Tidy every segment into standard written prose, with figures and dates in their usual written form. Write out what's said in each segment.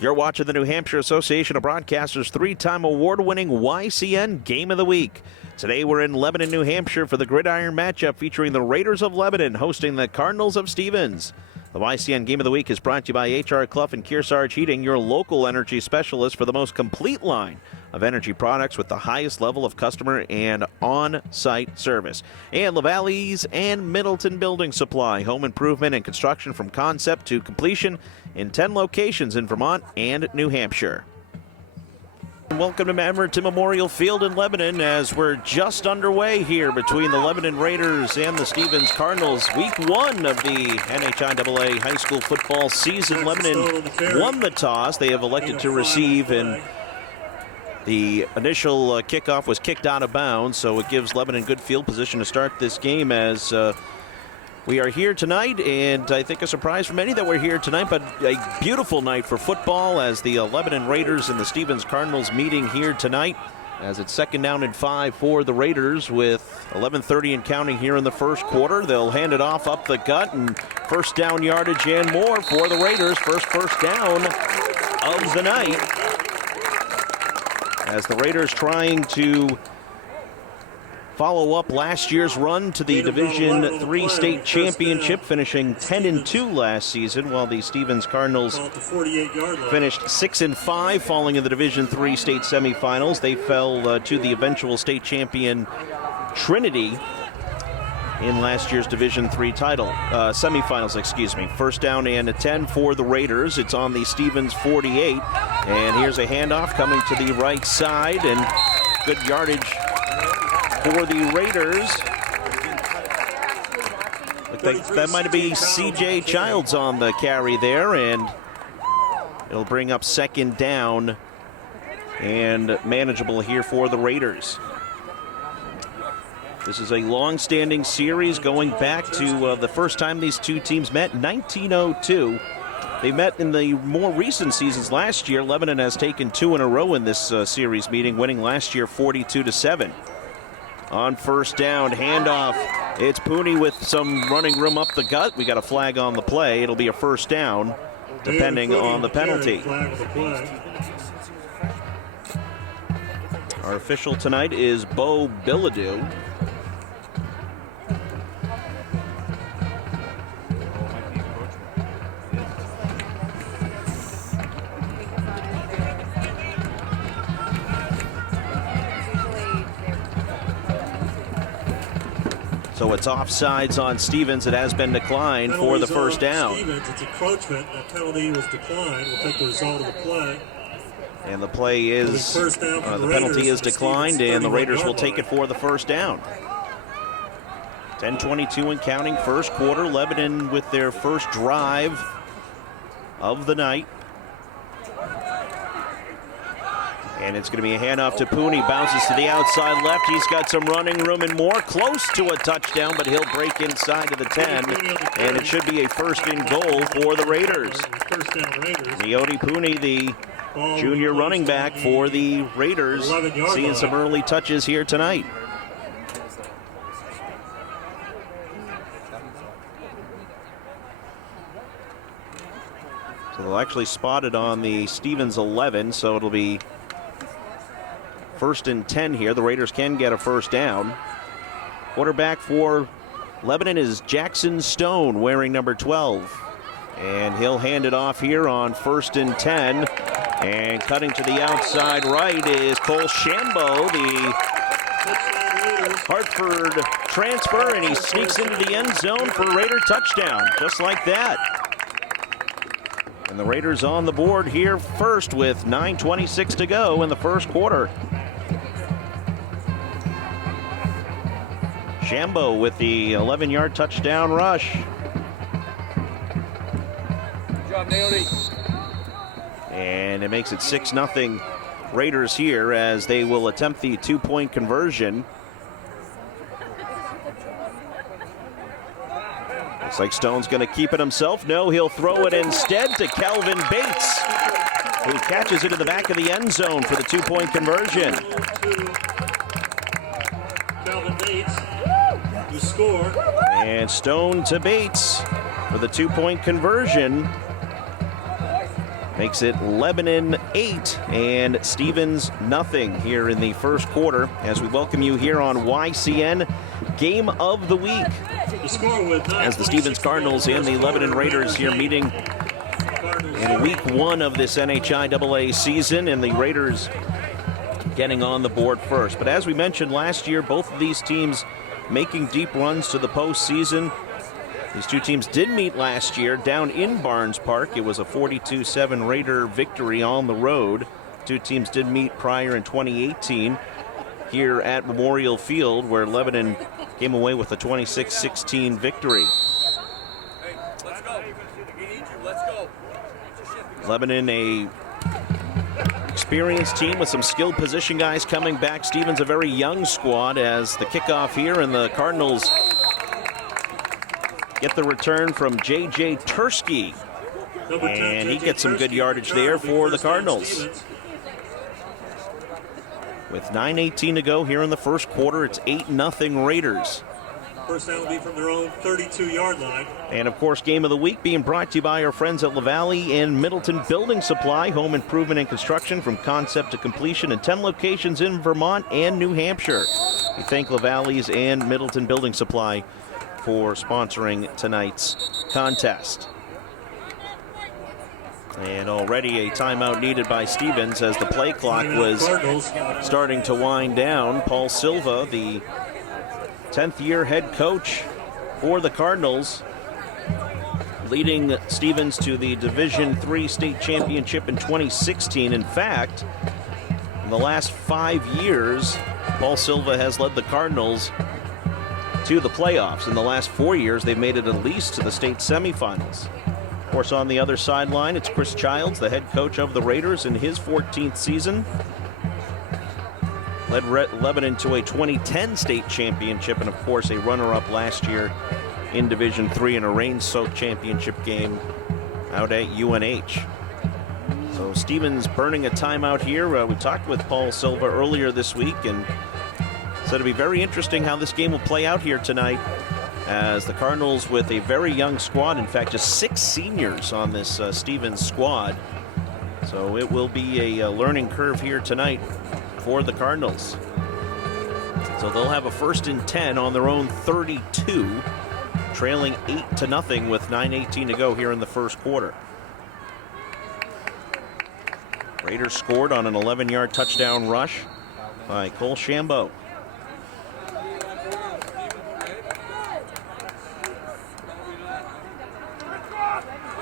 You're watching the New Hampshire Association of Broadcasters' three-time award-winning YCN Game of the Week. Today we're in Lebanon, New Hampshire for the Gridiron matchup featuring the Raiders of Lebanon hosting the Cardinals of Stevens. The YCN Game of the Week is brought to you by H.R. Clough and Kearsarge Heating, your local energy specialist for the most complete line of energy products with the highest level of customer and on-site service. And LaValle's and Middleton Building Supply, home improvement and construction from concept to completion in 10 locations in Vermont and New Hampshire. Welcome to Mamerton Memorial Field in Lebanon as we're just underway here between the Lebanon Raiders and the Stevens Cardinals. Week one of the NHIAA high school football season. Lebanon won the toss. They have elected to receive, and the initial kickoff was kicked out of bounds, so it gives Lebanon good field position to start this game as we are here tonight, and I think a surprise for many that we're here tonight, but a beautiful night for football as the Lebanon Raiders and the Stevens Cardinals meeting here tonight as it's second down and 5 for the Raiders with 11:30 and counting here in the first quarter. They'll hand it off up the gut and first down yardage and more for the Raiders. First down of the night as the Raiders trying to follow up last year's run to the Division III state championship, finishing 10-2 last season, while the Stevens Cardinals finished 6-5, falling in the Division III state semifinals. They fell to the eventual state champion Trinity in last year's Division III title, semifinals, excuse me. First down and a 10 for the Raiders. It's on the Stevens 48, and here's a handoff coming to the right side, and good yardage for the Raiders. Looks like that might be C.J. Childs on the carry there, and it'll bring up second down and manageable here for the Raiders. This is a long-standing series going back to the first time these two teams met, 1902. They met in the more recent seasons last year. Lebanon has taken two in a row in this series meeting, winning last year 42-7. On first down, handoff. It's Pooney with some running room up the gut. We got a flag on the play. It'll be a first down, depending on the penalty. Our official tonight is Bo Bilodeau. So it's offsides on Stevens. It has been declined for the first down. Stevens, it's encroachment. That penalty was declined. We'll take the result of the play. And the play is, the penalty is declined, and the Raiders will take it for the first down. 10:22 and counting, first quarter. Lebanon with their first drive of the night. And it's going to be a handoff to Pooney. Bounces to the outside left. He's got some running room and more. Close to a touchdown, but he'll break inside of the 10. And it should be a first and goal for the Raiders. Leody Pooney, the junior running back for the Raiders, seeing some early touches here tonight. So they'll actually spot it on the Stevens 11, so it'll be first and 10 here. The Raiders can get a first down. Quarterback for Lebanon is Jackson Stone, wearing number 12. And he'll hand it off here on first and 10. And cutting to the outside right is Cole Shambo, the Hartford transfer, and he sneaks into the end zone for a Raider touchdown, just like that. And the Raiders on the board here first with 9:26 to go in the first quarter. Shambo with the 11-yard touchdown rush. Good job, Naomi. And it makes it 6-0 Raiders here as they will attempt the two-point conversion. Looks like Stone's going to keep it himself. No, he'll throw it instead to Calvin Bates, who catches it in the back of the end zone for the two-point conversion. Calvin Bates to score. And Stone to Bates for the two-point conversion. Makes it Lebanon 8 and Stevens nothing here in the first quarter as we welcome you here on YCN Game of the Week. As the Stevens Cardinals and the Lebanon Raiders here meeting in week 1 of this NHIAA season, and the Raiders getting on the board first. But as we mentioned last year, both of these teams making deep runs to the postseason. These two teams did meet last year down in Barnes Park. It was a 42-7 Raider victory on the road. Two teams did meet prior in 2018 here at Memorial Field, where Lebanon came away with a 26-16 victory. Lebanon, a experienced team with some skilled position guys coming back. Stevens, a very young squad, as the kickoff here, and the Cardinals get the return from J.J. Tursky, and he gets some good yardage there for the Cardinals. With 9:18 to go here in the first quarter, it's 8-0 Raiders. First down will be from their own 32-yard line. And, of course, Game of the Week being brought to you by our friends at LaValle and Middleton Building Supply, home improvement and construction from concept to completion in 10 locations in Vermont and New Hampshire. We thank LaValle's and Middleton Building Supply for sponsoring tonight's contest. And already a timeout needed by Stevens as the play clock was starting to wind down. Paul Silva, the 10th-year head coach for the Cardinals, leading Stevens to the Division III state championship in 2016. In fact, in the last 5 years, Paul Silva has led the Cardinals to the playoffs. In the last 4 years, they've made it at least to the state semifinals. Of course, on the other sideline, it's Chris Childs, the head coach of the Raiders in his 14th season. Led Lebanon to a 2010 state championship, and of course a runner-up last year in Division III in a rain-soaked championship game out at UNH. So Stevens burning a timeout here. We talked with Paul Silva earlier this week and said it'd be very interesting how this game will play out here tonight, as the Cardinals with a very young squad, in fact just 6 seniors on this Stevens squad. So it will be a learning curve here tonight for the Cardinals. So they'll have a 1st and 10 on their own 32, trailing 8-0 with 9:18 to go here in the first quarter. Raiders scored on an 11-yard touchdown rush by Cole Shambo.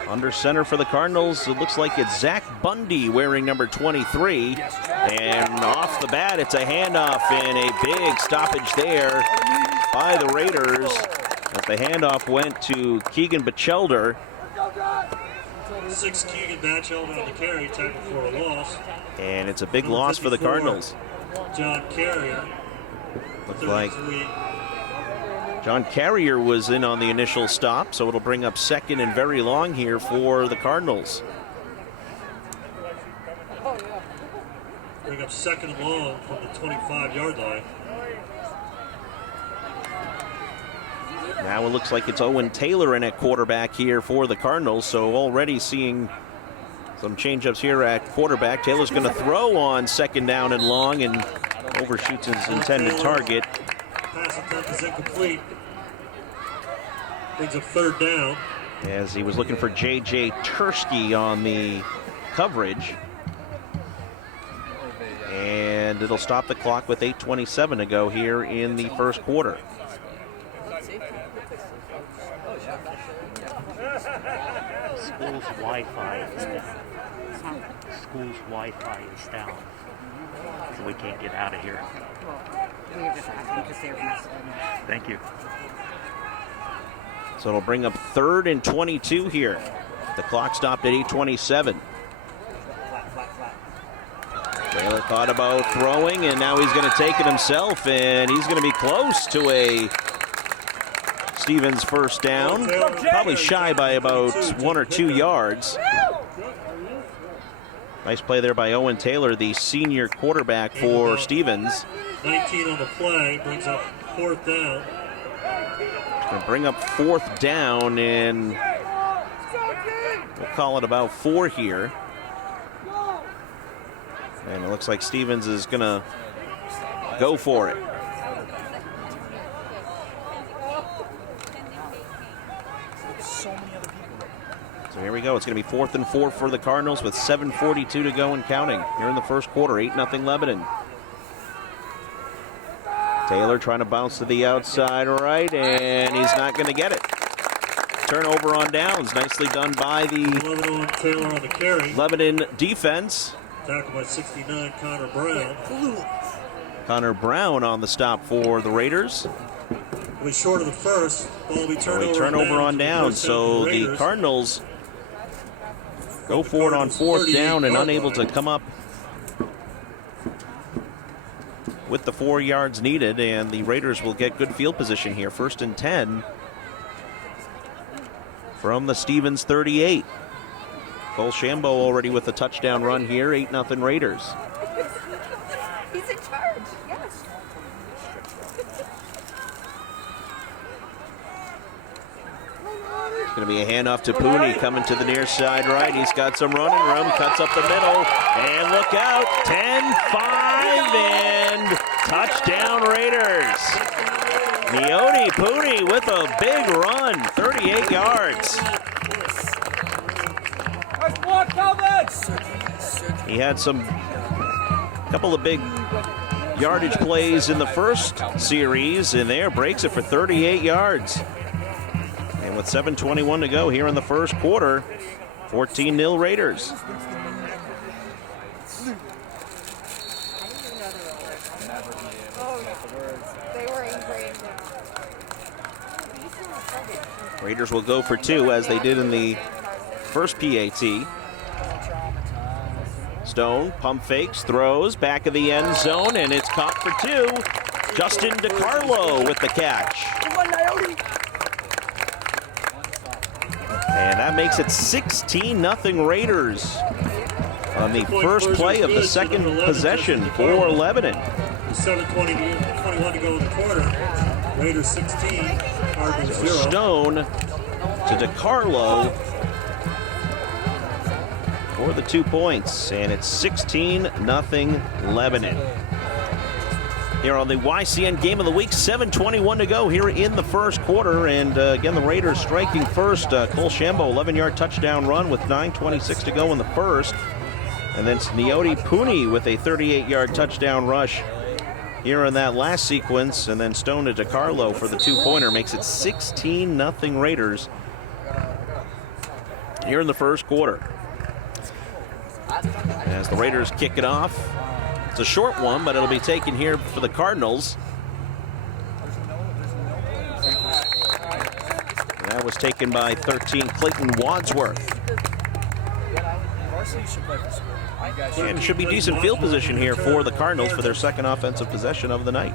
Under center for the Cardinals, it looks like it's Zach Bundy wearing number 23. And off the bat, it's a handoff and a big stoppage there by the Raiders. As the handoff went to Keegan Batchelder. 6 Keegan Batchelder on the carry, tackle for a loss. And it's a big loss for the Cardinals. John Carrier. Looks like John Carrier was in on the initial stop, so it'll bring up 2nd and very long here for the Cardinals. Bring up 2nd and long from the 25-yard line. Now it looks like it's Owen Taylor in at quarterback here for the Cardinals, so already seeing some change-ups here at quarterback. Taylor's going to throw on 2nd down and long and overshoots his intended target. Pass attempt is incomplete. Brings up 3rd down. As he was looking for J.J. Tursky on the coverage. And it'll stop the clock with 8:27 to go here in the first quarter. School's Wi-Fi is down. School's Wi-Fi is down. So we can't get out of here. Thank you. So it'll bring up 3rd and 22 here. The clock stopped at 8:27. Taylor thought about throwing, and now he's going to take it himself, and he's going to be close to a Stevens first down. Probably shy by about 1 or 2 yards. Nice play there by Owen Taylor, the senior quarterback for Stevens. 19 on the play, brings up 4th down. Going to bring up 4th down, and we'll call it about 4 here. And it looks like Stevens is going to go for it. So here we go. It's going to be 4th and 4 for the Cardinals with 7:42 to go and counting here in the first quarter. 8-0 Lebanon. Taylor trying to bounce to the outside right, and he's not going to get it. Turnover on downs. Nicely done by the Lebanon. Taylor on the carry. Lebanon defense. Tackled by 69, Connor Brown. Connor Brown on the stop for the Raiders. Will be short of the first. Ball will be Turnover on down. So the Cardinals go for it on 4th down and unable to come up with the 4 yards needed, and the Raiders will get good field position here. 1st and 10 from the Stevens 38. Cole Shambo already with a touchdown run here. 8-0 Raiders. He's in charge, yes. It's going to be a handoff to Pooney coming to the near side right. He's got some running room, cuts up the middle, and look out, 10-5 and touchdown Raiders. Neody Pooney with a big run, 38 yards. He had couple of big yardage plays in the first series, and there breaks it for 38 yards. And with 7:21 to go here in the first quarter, 14-0 Raiders. Raiders will go for 2 as they did in the first PAT. Stone pump fakes, throws back of the end zone, and it's caught for 2. Justin DiCarlo with the catch. And that makes it 16-0 Raiders on the first play of the second possession for Lebanon. 7:21 to go in the quarter. Raiders 16, Cardinals 0. Stone to DiCarlo for the 2 points, and it's 16-0 Lebanon. Here on the YCN Game of the Week, 7:21 to go here in the first quarter, and again the Raiders striking first. Cole Shambo 11-yard touchdown run with 9:26 to go in the first, and then Neody Pooney with a 38-yard touchdown rush here in that last sequence, and then Stone to DiCarlo for the 2-pointer makes it 16-0 Raiders here in the first quarter. As the Raiders kick it off, it's a short one, but it'll be taken here for the Cardinals. And that was taken by 13, Clayton Wadsworth. And it should be decent field position here for the Cardinals for their second offensive possession of the night.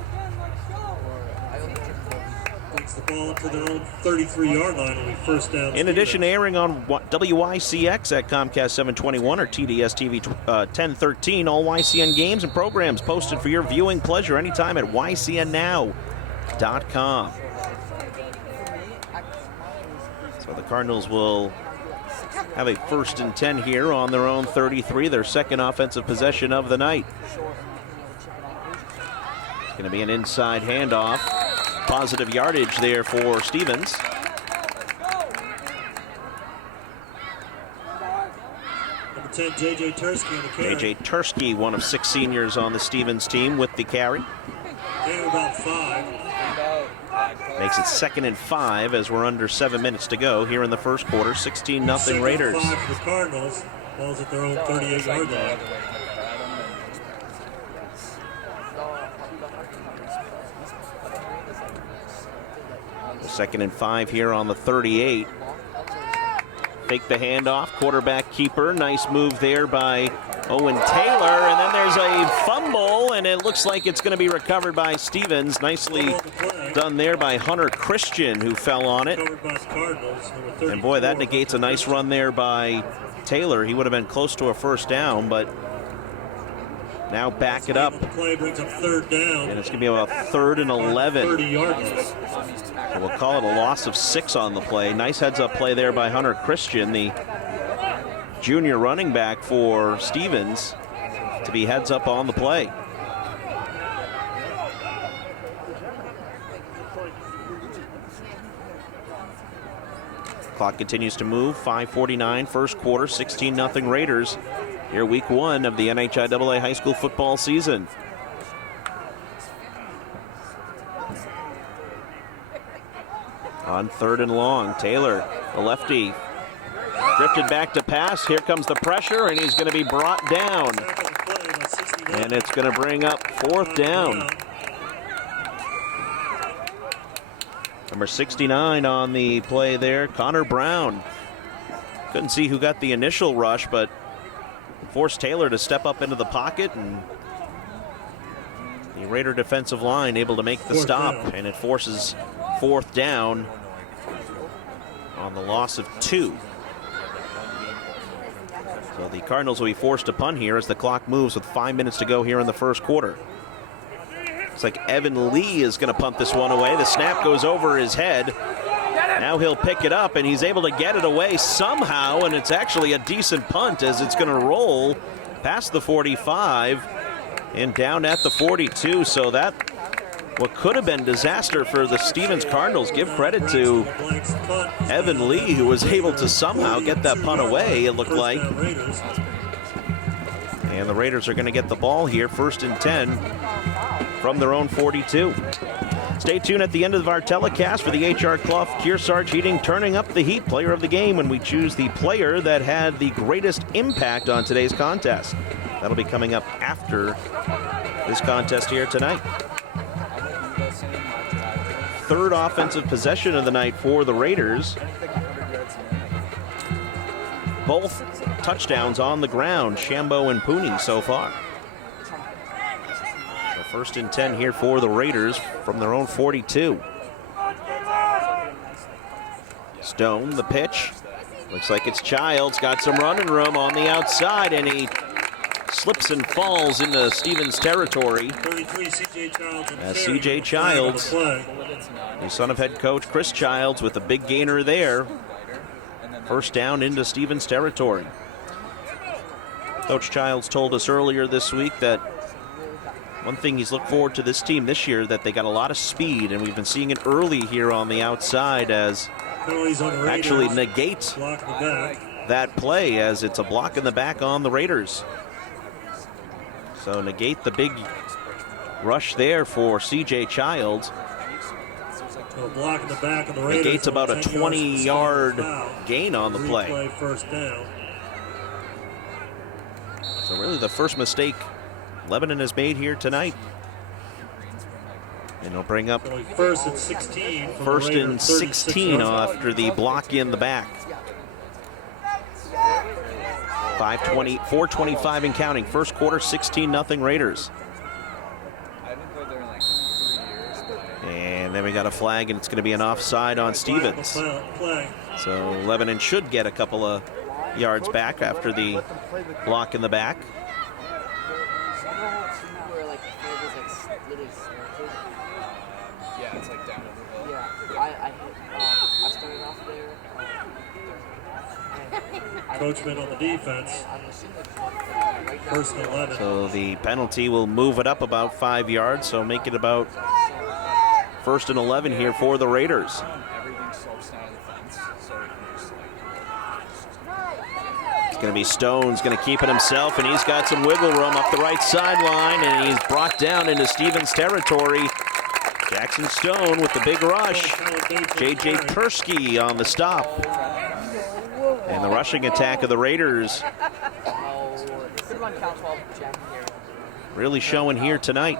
The ball to their own 33-yard line, only first down. In addition to airing on WICX at Comcast 721 or TDS TV 1013, all YCN games and programs posted for your viewing pleasure anytime at ycnnow.com. So the Cardinals will have a 1st and 10 here on their own 33, their second offensive possession of the night. It's going to be an inside handoff. Positive yardage there for Stevens. Number 10, J.J. Tursky on the carry. J.J. Tursky, one of 6 seniors on the Stevens team with the carry. They're about 5. Makes it 2nd and 5 as we're under 7 minutes to go here in the first quarter. 16-0 Raiders. 5 for the Cardinals. Ball's at their own 38-yard line. Second and 5 here on the 38. Fake the handoff, quarterback keeper. Nice move there by Owen Taylor, and then there's a fumble, and it looks like it's going to be recovered by Stevens. Nicely done there by Hunter Christian, who fell on it. And boy, that negates a nice run there by Taylor. He would have been close to a first down, but now back it up. Play brings up 3rd down. And it's going to be about 3rd and 11. 30 yards. We'll call it a loss of 6 on the play. Nice heads-up play there by Hunter Christian, the junior running back for Stevens. to be heads up on the play. Clock continues to move. 5:49 first quarter, 16-0 Raiders. Here week 1 of the NHIAA high school football season. On 3rd and long, Taylor, the lefty, drifted back to pass. Here comes the pressure, and he's going to be brought down. And it's going to bring up 4th down. Number 69 on the play there, Connor Brown. Couldn't see who got the initial rush, but forced Taylor to step up into the pocket, and the Raider defensive line able to make the stop, and it forces 4th down on the loss of 2. So the Cardinals will be forced to punt here as the clock moves with 5 minutes to go here in the first quarter. Looks like Evan Lee is going to punt this one away. The snap goes over his head. Now he'll pick it up, and he's able to get it away somehow, and it's actually a decent punt as it's going to roll past the 45 and down at the 42. So that, what could have been disaster for the Stevens Cardinals. Give credit to Evan Lee, who was able to somehow get that punt away, it looked like. And the Raiders are going to get the ball here, 1st and 10 from their own 42. Stay tuned at the end of our telecast for the H.R. Clough Kearsarge Heating Turning Up the Heat Player of the Game, when we choose the player that had the greatest impact on today's contest. That'll be coming up after this contest here tonight. 3rd offensive possession of the night for the Raiders. Both touchdowns on the ground, Shambo and Pooney so far. So 1st and 10 here for the Raiders from their own 42. Stone, the pitch. Looks like it's Childs, got some running room on the outside, and he slips and falls into Stevens territory. 33, C.J. Childs. C.J. Childs, the son of head coach Chris Childs, with a big gainer there. 1st down into Stevens territory. Coach Childs told us earlier this week that one thing he's looked forward to this team this year, that they got a lot of speed, and we've been seeing it early here on the outside as actually negate that play, as it's a block in the back on the Raiders. So negate the big rush there for C.J. Childs. So block in the back of the Raiders. Negates about a 20-yard gain on the play. 1st down. So really the first mistake Lebanon has made here tonight. And he'll bring up 1st and 16. 1st and 16 after the block in the back. 4:25 and counting. First quarter, 16-0 Raiders. And then we got a flag, and it's going to be an offside on Stevens. So Lebanon should get a couple of yards back after the block in the back. Yeah, it's like down over the hill. I started off there. Coachman on the defense. 1st and 11. So the penalty will move it up about 5 yards, so make it about 1st and 11 here for the Raiders. Everything slopes down to the fence, so you can just It's going to be Stone's going to keep it himself, and he's got some wiggle room up the right sideline, and he's brought down into Stevens territory. Jackson Stone with the big rush. J.J. Persky on the stop. And the rushing attack of the Raiders really showing here tonight.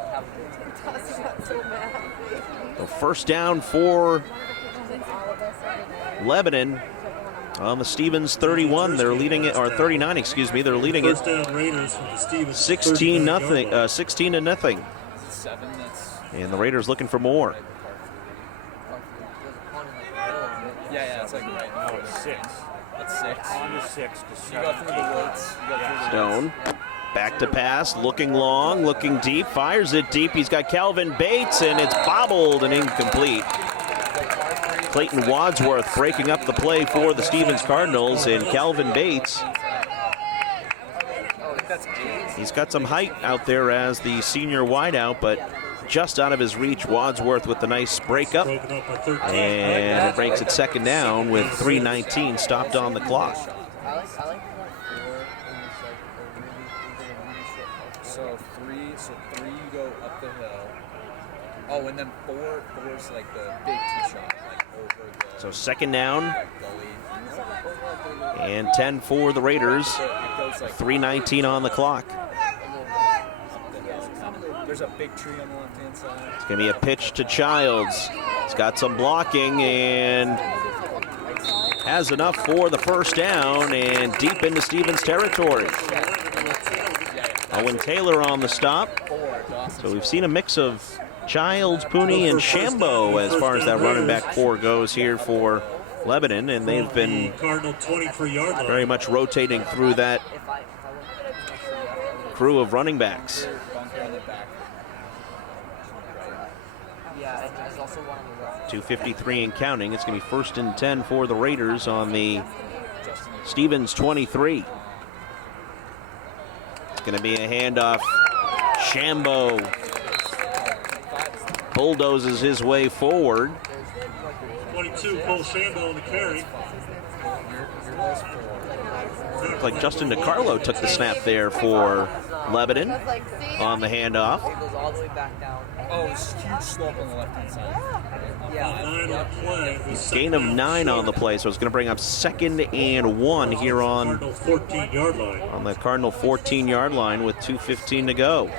So 1st down for Lebanon on the Stevens 31. They're leading it, or 39, excuse me. They're leading it 16-0. 16-0. And the Raiders looking for more. yeah, it's like right now. Oh, it's 6. It's 6. On to 6. You got through the woods. Stone, back to pass, looking long, looking deep, fires it deep. He's got Calvin Bates, and it's bobbled and incomplete. Clayton Wadsworth breaking up the play for the Stevens Cardinals, and Calvin Bates think that's 8. He's got some height out there as the senior wideout, but just out of his reach. Wadsworth with the nice breakup. Broken up by 13. And it breaks it second down with 3:19 stopped on the clock. I like the 4 and it's like a really short. So 3 you go up the hill. Oh, and then 4 is like the big tee shot, like over the So second down gully. and 10 for the Raiders. So it goes like 3:19 on the clock. there's a big tree on the left-hand side. It's going to be a pitch to Childs. He's got some blocking and has enough for the first down and deep into Stevens territory. Owen Taylor on the stop. So we've seen a mix of Childs, Pooney, and Shambo as far as that running back core goes here for Lebanon, and they've been Cardinal 23-yard line. very much rotating through that crew of running backs. Bunker on the back. Yeah, and there's also one on the left. 2:53 and counting. It's going to be 1st and 10 for the Raiders on the Stevens 23. It's going to be a handoff. Shambo bulldozes his way forward. 22, Cole Shambo on the carry. Looks like Justin DiCarlo took the snap there for Lebanon on the handoff. It goes all the way back down. Oh, it's a huge slope on the left-hand side. Yeah. 9 on the play. With Gain of 9 on the play, so it's going to bring up 2nd and 1 here on Cardinal 14-yard line. the Cardinal 14-yard line with 2:15 to go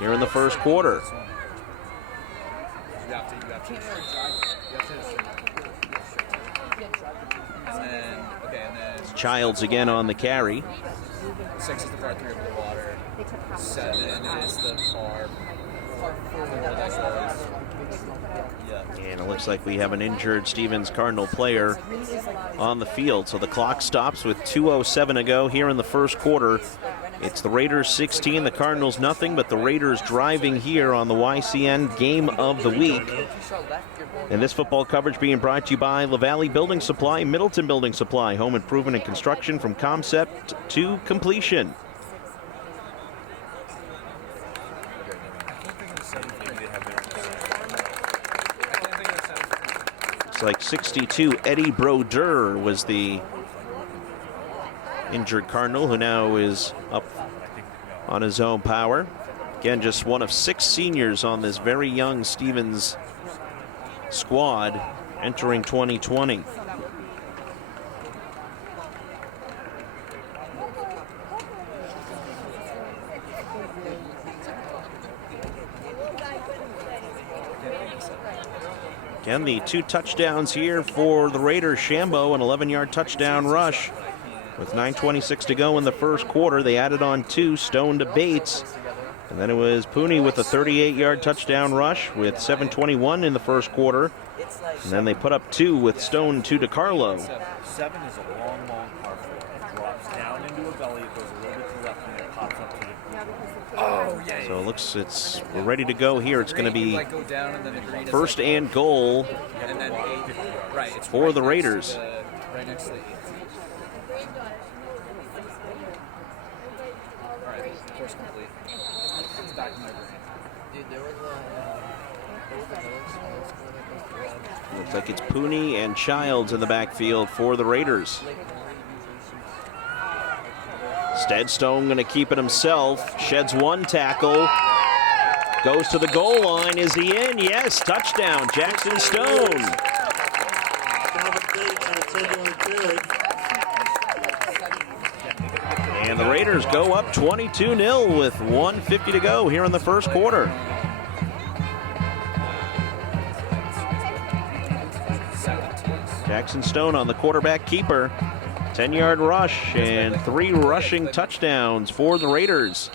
here in the first quarter. You have to. And then Childs again on the carry. 6 is the par 3 over the water. 7 is the par 4 Yeah. And it looks like we have an injured Stevens Cardinal player on the field. So the clock stops with 2:07 to go here in the first quarter. It's the Raiders 16, the Cardinals nothing, but the Raiders driving here on the YCN Game of the Week. And this football coverage being brought to you by LaValle Building Supply, Middleton Building Supply, home improvement and construction from concept to completion. It's like 62. Eddie Brodeur was the injured Cardinal, who now is up on his own power. Again, just one of 6 seniors on this very young Stevens squad entering 2020. Again, the 2 touchdowns here for the Raiders. Shambo, an 11-yard touchdown rush. With 9:26 to go in the first quarter, they added on 2, Stone to Bates. And then it was Pooney with a 38-yard touchdown rush with 7:21 in the first quarter. And then they put up 2 with Stone to DiCarlo. 7 is a long par 4. It drops down into a gully, it goes a little bit to the left, and it pops up to the So it looks we're ready to go here. It's going to be Like go down and then the green is 1st like, and goal and then 8. Right. It's for right the next to Raiders. right next to the 18. All right. Course complete. It's back in my brain. Dude, there was Looks like it's Pooney and Childs in the backfield for the Raiders. Steadstone going to keep it himself. Sheds 1 tackle. Goes to the goal line. Is he in? Yes, touchdown, Jackson Stone. And the Raiders go up 22-0 with 1:50 to go here in the first quarter. Jackson Stone on the quarterback keeper. 10-yard rush and 3 rushing touchdowns for the Raiders.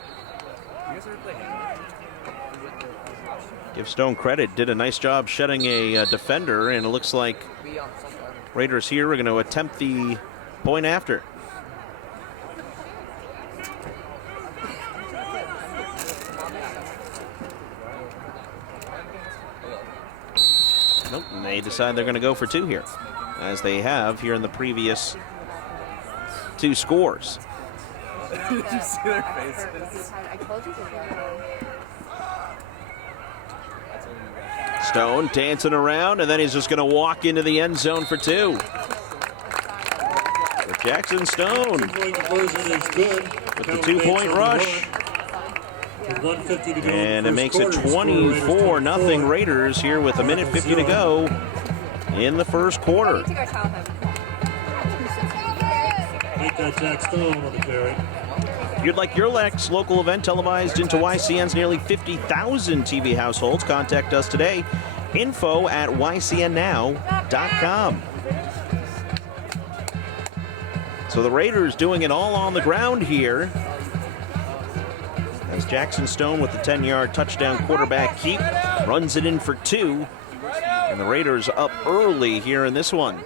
Give Stone credit, did a nice job shedding a defender, and it looks like Raiders here are going to attempt the point after. Nope, and they decide they're going to go for 2 here, as they have here in the previous 2 scores. Did you see their faces? I told you to go. Stone dancing around, and then he's just going to walk into the end zone for 2. For Jackson Stone Two-point conversion is good. with the 2-point rush. With 1:50 to go And in it the makes first it quarter, 24-0 Raiders here with 1:50 to go in the first quarter. To go tell him. Make that Jack Stone on the carry. If you'd like your next local event televised into YCN's nearly 50,000 TV households, contact us today. info@ycnnow.com. So the Raiders doing it all on the ground here. As Jackson Stone with the 10-yard touchdown quarterback keep runs it in for 2. And the Raiders up early here in this one.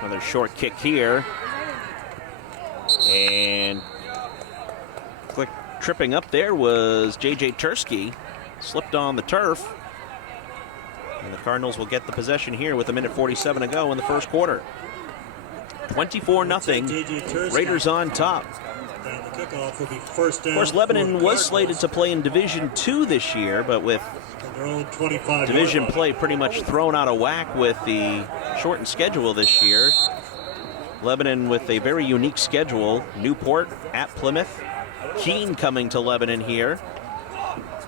Another short kick here. And tripping up there was J.J. Tursky. Slipped on the turf. And the Cardinals will get the possession here with 1:47 to go in the first quarter. 24-0. Raiders on top. And the kickoff will be first down. Of course, Lebanon for was slated to play in Division II this year, but with their own 25 division play pretty much thrown out of whack with the shortened schedule this year, Lebanon with a very unique schedule. Newport at Plymouth. Keene coming to Lebanon here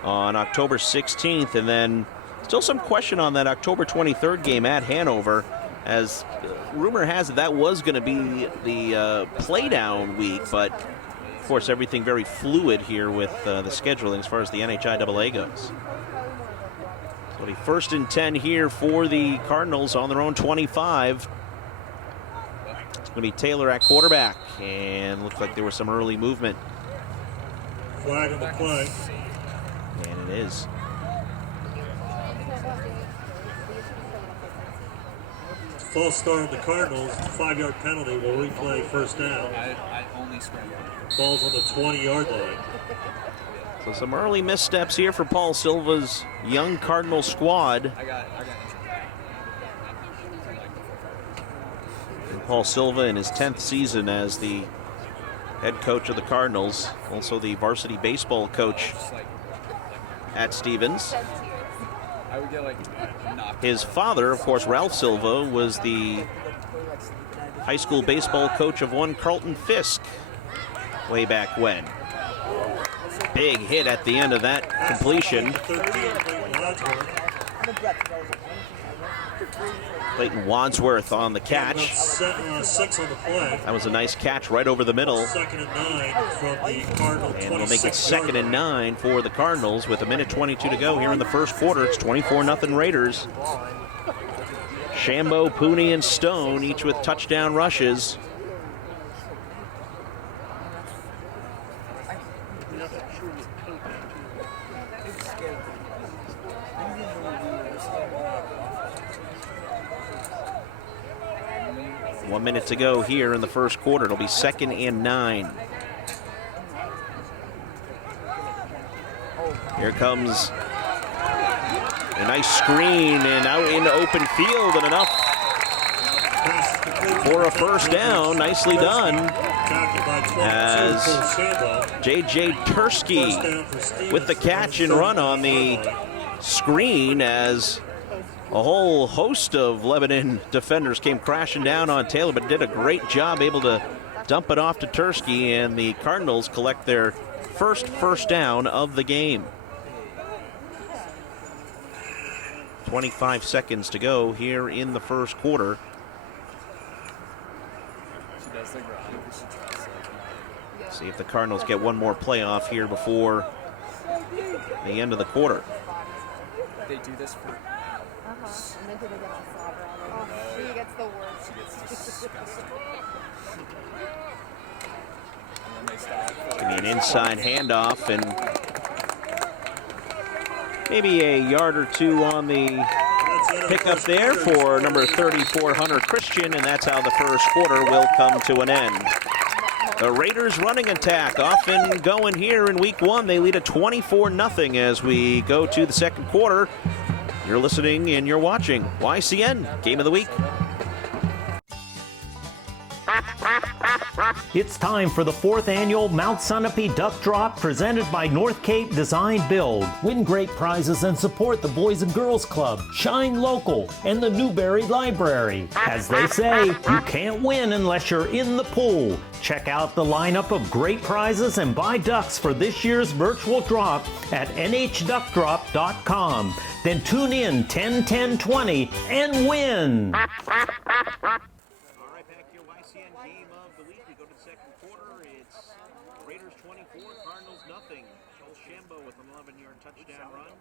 on October 16th, and then still some question on that October 23rd game at Hanover, as rumor has it that was going to be the play-down week, but of course everything very fluid here with the scheduling as far as the NHIAA goes. So it'll be 1st and 10 here for the Cardinals on their own 25. It's going to be Taylor at quarterback, and looks like there was some early movement. Flag on the play. And it is. False start on the Cardinals. 5-yard penalty will replay first down. I only scrambled. Ball's on the 20-yard line. So some early missteps here for Paul Silva's young Cardinal squad. I got And Paul Silva in his 10th season as the head coach of the Cardinals, also the varsity baseball coach at Stevens. I would get knocked. His father, of course, Ralph Silva, was the high school baseball coach of one Carlton Fisk way back when. Big hit at the end of that completion. 13, Clayton Wadsworth on the catch. 6 on the play. That was a nice catch right over the middle. 2nd and 9 from the Cardinal. And we'll make it 2nd and 9 for the Cardinals with 1:22 to go here in the first quarter. It's 24-0 Raiders. Shambo, Pooney, and Stone each with touchdown rushes. One minute to go here in the first quarter. It'll be 2nd and 9. Here comes a nice screen and out into open field, and enough for a first down. Nicely done as J.J. Tursky with the catch and run on the screen, as a whole host of Lebanon defenders came crashing down on Taylor, but did a great job able to dump it off to Tursky, and the Cardinals collect their first down of the game. 25 seconds to go here in the first quarter. See if the Cardinals get one more playoff here before the end of the quarter. They do this for... And then people get all slobber all over. Oh, she gets the worst. She gets disgusting. And then they stop. Give me an inside handoff and maybe a yard or two on the pickup there for number 34, Hunter Christian, and that's how the first quarter will come to an end. The Raiders running attack off and going here in week one. They lead at 24-0 as we go to the second quarter. You're listening and you're watching YCN Game of the Week. It's time for the 4th annual Mount Sunapee Duck Drop presented by North Cape Design Build. Win great prizes and support the Boys and Girls Club, Shine Local, and the Newberry Library. As they say, you can't win unless you're in the pool. Check out the lineup of great prizes and buy ducks for this year's virtual drop at nhduckdrop.com. Then tune in 10-10-20 and win. All right, back here, YCN Game of the Week. We go to the second quarter. It's Raiders 24, Cardinals nothing. Joel Shambo with an 11-yard touchdown run.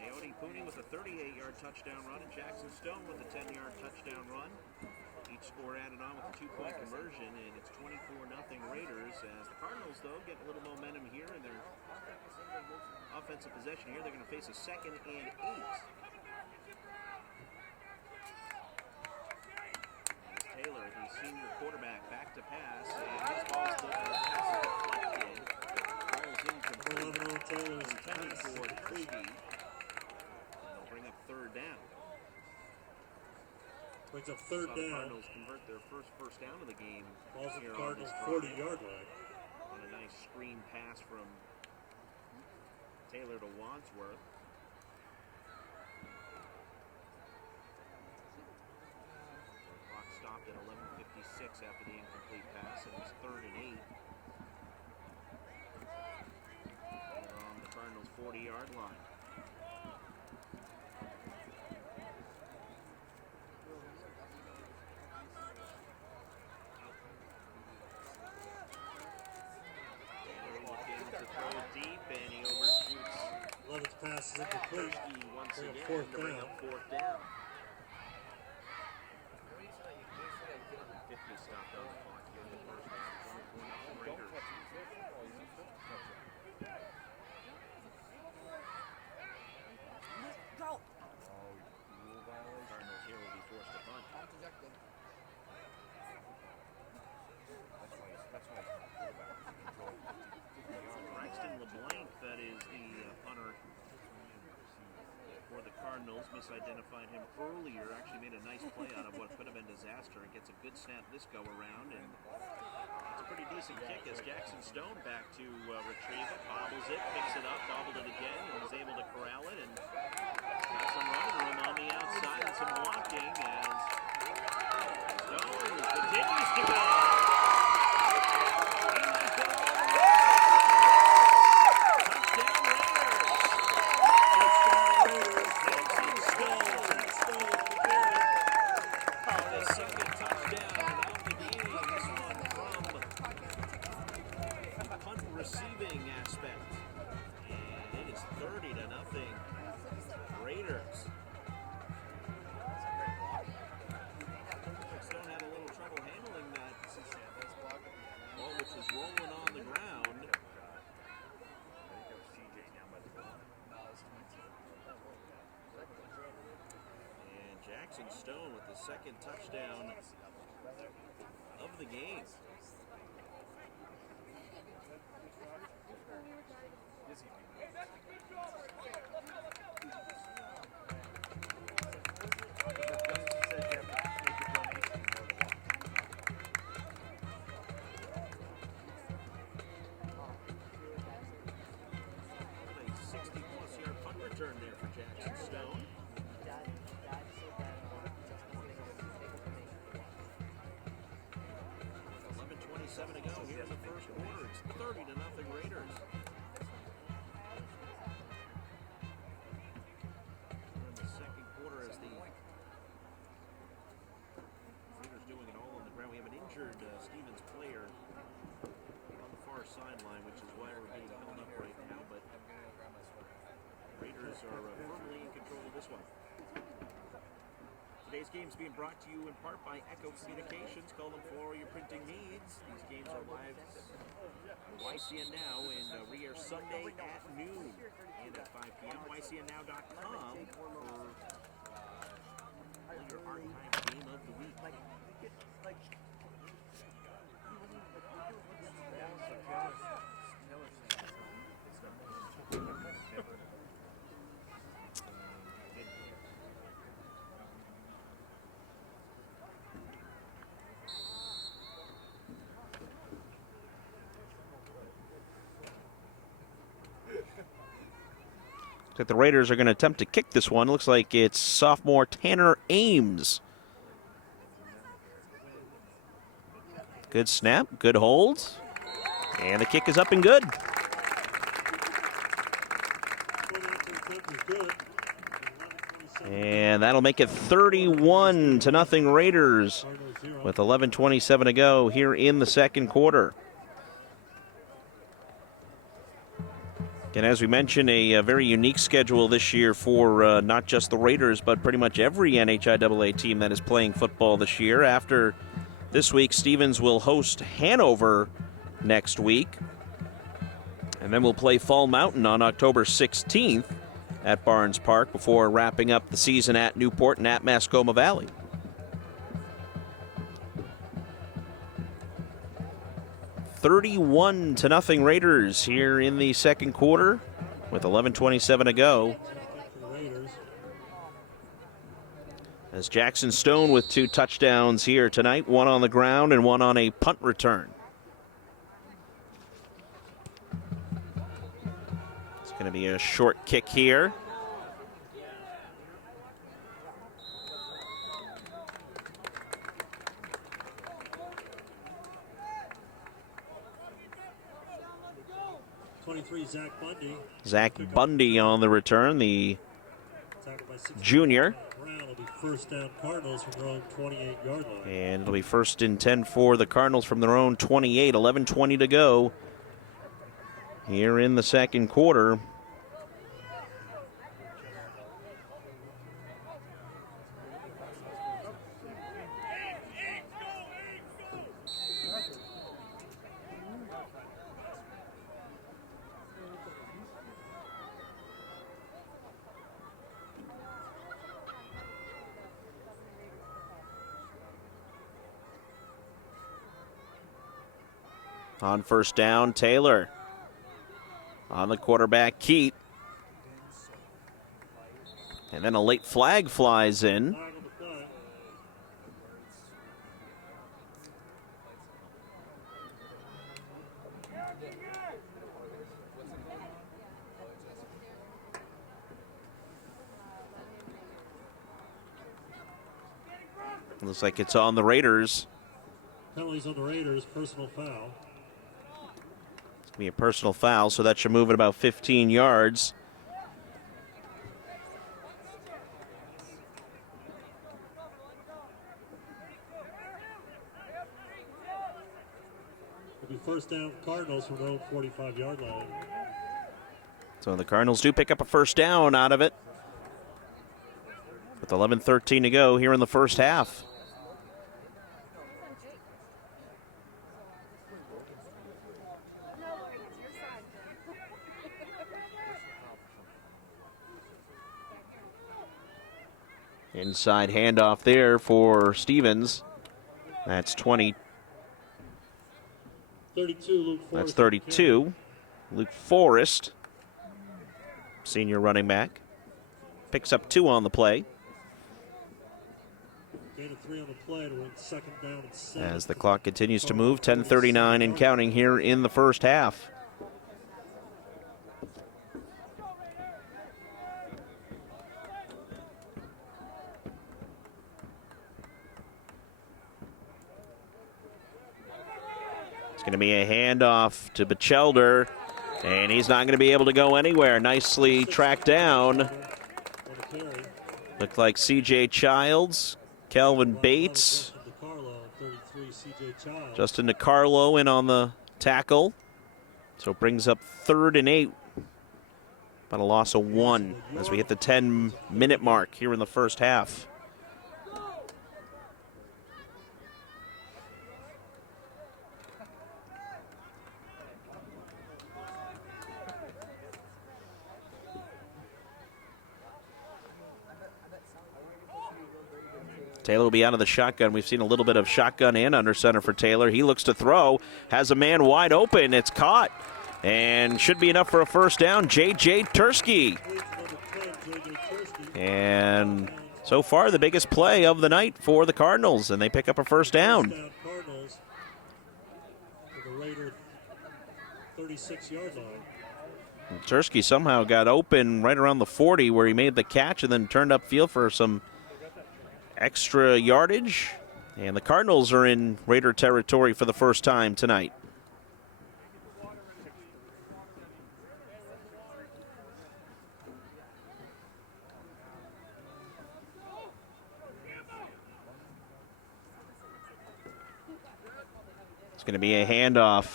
Naomi Pooney with a 38-yard touchdown run. And Jackson Stone with a 10-yard touchdown run. Each score added on with a 2-point conversion, and it's 24-0 Raiders. As the Cardinals, though, get a little momentum here in their offensive possession here. They're going to face a 2nd and 8. Taylor, the senior quarterback, back to pass, and his ball's deflected. Ball's incomplete. Taylor's intended for Kirby. They'll bring up 3rd down. Brings up 3rd down. Cardinals convert their first down of the game. Balls at the Cardinals' 40-yard line. On a nice screen pass from Taylor to Wadsworth. Clock stopped at 11:56 after the incomplete pass, and it's 3rd and 8. They're on the Cardinals' 40-yard line. Pass is incomplete. Once Bring again up 4th to bring down. up 4th down. 50 stopped on the clock here in the first half. 24-0 Raiders. Cardinals here will be forced to punt. Braxton LeBlanc, that is the punter for the Cardinals, misidentified him earlier. Actually made a nice play out of what could have been disaster and gets a good snap this go around. And it's a pretty decent kick as Jackson Stone back to retrieve it, bobbles it, picks it up, bobbled it again, and was able to corral it. And got some running room on the outside and some blocking as Stone continues to go. Stone with the 2nd touchdown of the game. A 60-plus-yard punt return there for Jackson Stone. 11:27 to go here in the first quarter. It's 30-0 Raiders. In the second quarter, as the Raiders doing it all on the ground. We have an injured Stevens player on the far sideline, which is why we're being held up right now. But Raiders are firmly in control of this one. Today's game is being brought to you in part by Echo Communications. Call them for all your printing needs. These games are live on YCN Now and re-air Sunday at noon and at 5 p.m. YCNNow.com for all your archive game of the week. Looks like the Raiders are going to attempt to kick this one. Looks like it's sophomore Tanner Ames. Good snap, good hold. And the kick is up and good. And that'll make it 31-0 Raiders with 11:27 to go here in the second quarter. And as we mentioned, a very unique schedule this year for not just the Raiders, but pretty much every NHIAA team that is playing football this year. After this week, Stevens will host Hanover next week. And then we'll play Fall Mountain on October 16th at Barnes Park before wrapping up the season at Newport and at Mascoma Valley. $31-0 Raiders here in the second quarter with 11:27 to go. As Jackson Stone with 2 touchdowns here tonight, one on the ground and one on a punt return. It's going to be a short kick here. Zach Bundy on the return, the junior. First down Cardinals from their own 28-yard line. And it'll be 1st and 10 for the Cardinals from their own 28. 11:20 to go here in the second quarter. On first down, Taylor. On the quarterback, Keat. And then a late flag flies in. Looks like it's on the Raiders. Penalties on the Raiders, personal foul. Be a personal foul, so that should move it about 15 yards. It'll be first down Cardinals from their own 45-yard line. So the Cardinals do pick up a first down out of it. With 11:13 to go here in the first half. Inside handoff there for Stevens. That's 20. 32, Luke Forrest. That's 32. Luke Forrest, senior running back, picks up 2 on the play. Gain of 3 on the play to win second down and 7. As the clock continues to move, 10:39 and counting here in the first half. Going to be a handoff to Batchelder, and he's not going to be able to go anywhere. Nicely tracked down. Looked like C.J. Childs, Calvin Bates, Justin DiCarlo in on the tackle. So it brings up 3rd and 8. About a loss of 1 as we hit the 10-minute mark here in the first half. Taylor will be out of the shotgun. We've seen a little bit of shotgun and under center for Taylor. He looks to throw, has a man wide open. It's caught and should be enough for a first down. J.J. Tursky. And so far the biggest play of the night for the Cardinals, and they pick up a first down. Cardinals to the Raider 36-yard line. Tursky somehow got open right around the 40 where he made the catch and then turned upfield for some extra yardage. And the Cardinals are in Raider territory for the first time tonight. It's going to be a handoff.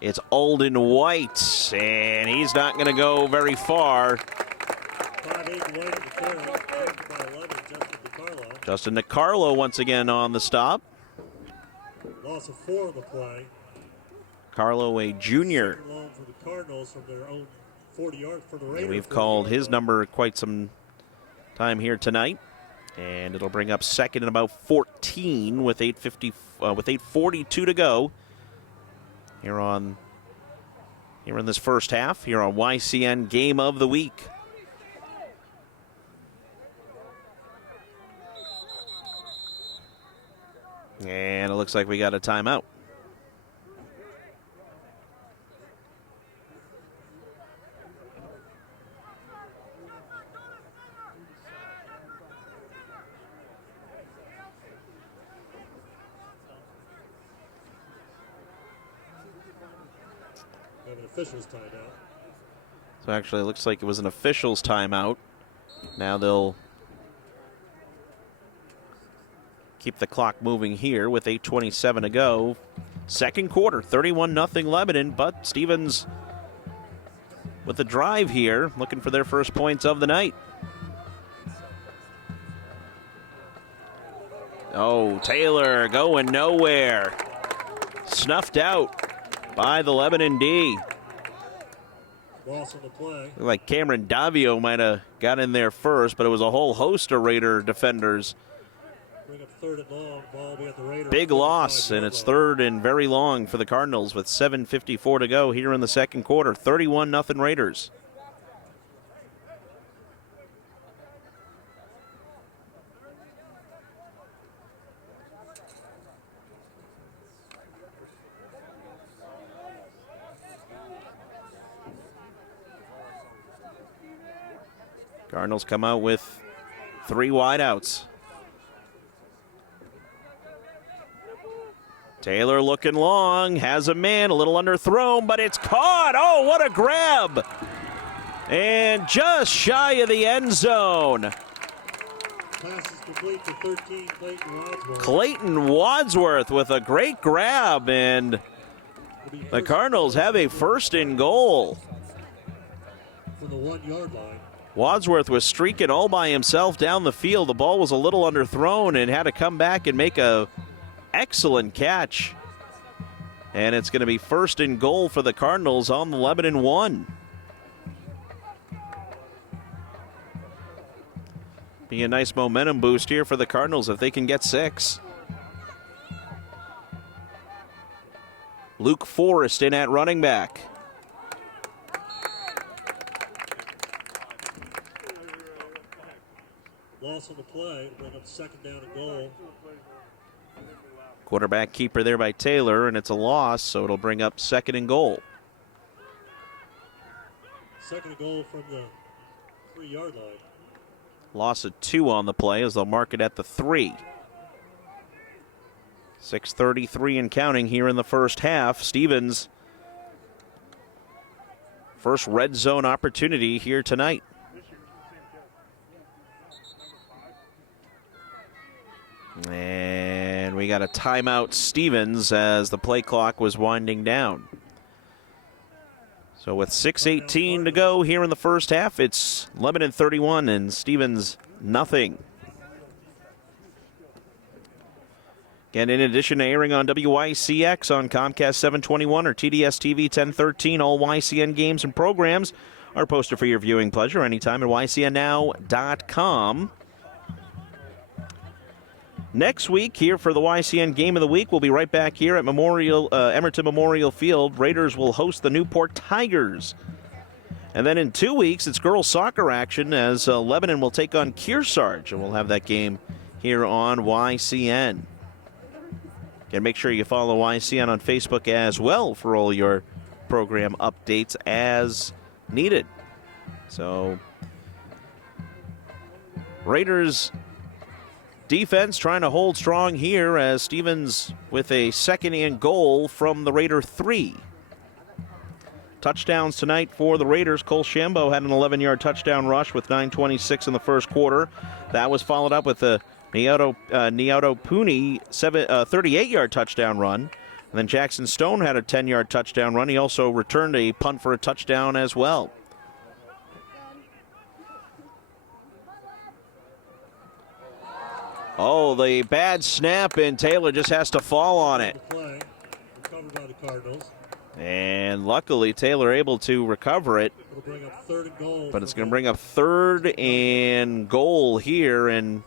It's Alden White, and he's not going to go very far. 5'8" White in the carry, by 11, Justin DiCarlo. Justin DiCarlo once again on the stop. Loss of 4 on the play. Carlo, a junior. Second long for the Cardinals from their own 40-yard for the Raiders. And we've called his number quite some time here tonight. And it'll bring up second and about 14 with 8:42 to go. Here in this first half, here on YCN Game of the Week. And it looks like we got a timeout. Have an official's timeout. So actually, it looks like it was an official's timeout. Now they'll keep the clock moving here with 8:27 to go. Second quarter, 31-0 Lebanon, but Stevens with the drive here, looking for their first points of the night. Oh, Taylor going nowhere. Snuffed out by the Lebanon D. Loss on the play. Looked like Cameron Davio might have got in there first, but it was a whole host of Raider defenders. Bring up third and long. Ball will be at the Raiders. Big loss, and it's third and very long for the Cardinals with 7:54 to go here in the second quarter. 31-0 Raiders. Cardinals come out with 3 wideouts. Taylor looking long, has a man, a little underthrown, but it's caught. Oh, what a grab. And just shy of the end zone. Pass is complete to 13, Clayton Wadsworth. Clayton Wadsworth with a great grab, and the Cardinals have a first and goal. From the 1-yard line. Wadsworth was streaking all by himself down the field. The ball was a little underthrown and had to come back and make a excellent catch. And it's going to be first and goal for the Cardinals on the Lebanon 1. Be a nice momentum boost here for the Cardinals if they can get 6. Luke Forrest in at running back. Loss on the play. Bring up second down and goal. Quarterback keeper there by Taylor, and it's a loss, so it'll bring up second and goal. Second and goal from the 3-yard line. Loss of 2 on the play as they'll mark it at the 3. 6:33 and counting here in the first half. Stevens, first red zone opportunity here tonight. And we got a timeout, Stevens, as the play clock was winding down. So with 6:18 to go here in the first half, it's Lebanon 31 and Stevens nothing. And in addition to airing on WYCX on Comcast 721 or TDS TV 1013, all YCN games and programs are posted for your viewing pleasure anytime at YCNnow.com. Next week, here for the YCN Game of the Week, we'll be right back here at Emerton Memorial Field. Raiders will host the Newport Tigers. And then in 2 weeks, it's girls soccer action as Lebanon will take on Kearsarge, and we'll have that game here on YCN. And make sure you follow YCN on Facebook as well for all your program updates as needed. So Raiders defense trying to hold strong here as Stevens with a second and goal from the Raider 3. Touchdowns tonight for the Raiders. Cole Shambo had an 11-yard touchdown rush with 9:26 in the first quarter. That was followed up with a Niauto Puni 38-yard touchdown run. And then Jackson Stone had a 10-yard touchdown run. He also returned a punt for a touchdown as well. Oh, the bad snap, and Taylor just has to fall on it. Play, recovered by the Cardinals. And luckily, Taylor able to recover it. It'll bring up 3rd and goal. But it's going to bring up 3rd and goal here. And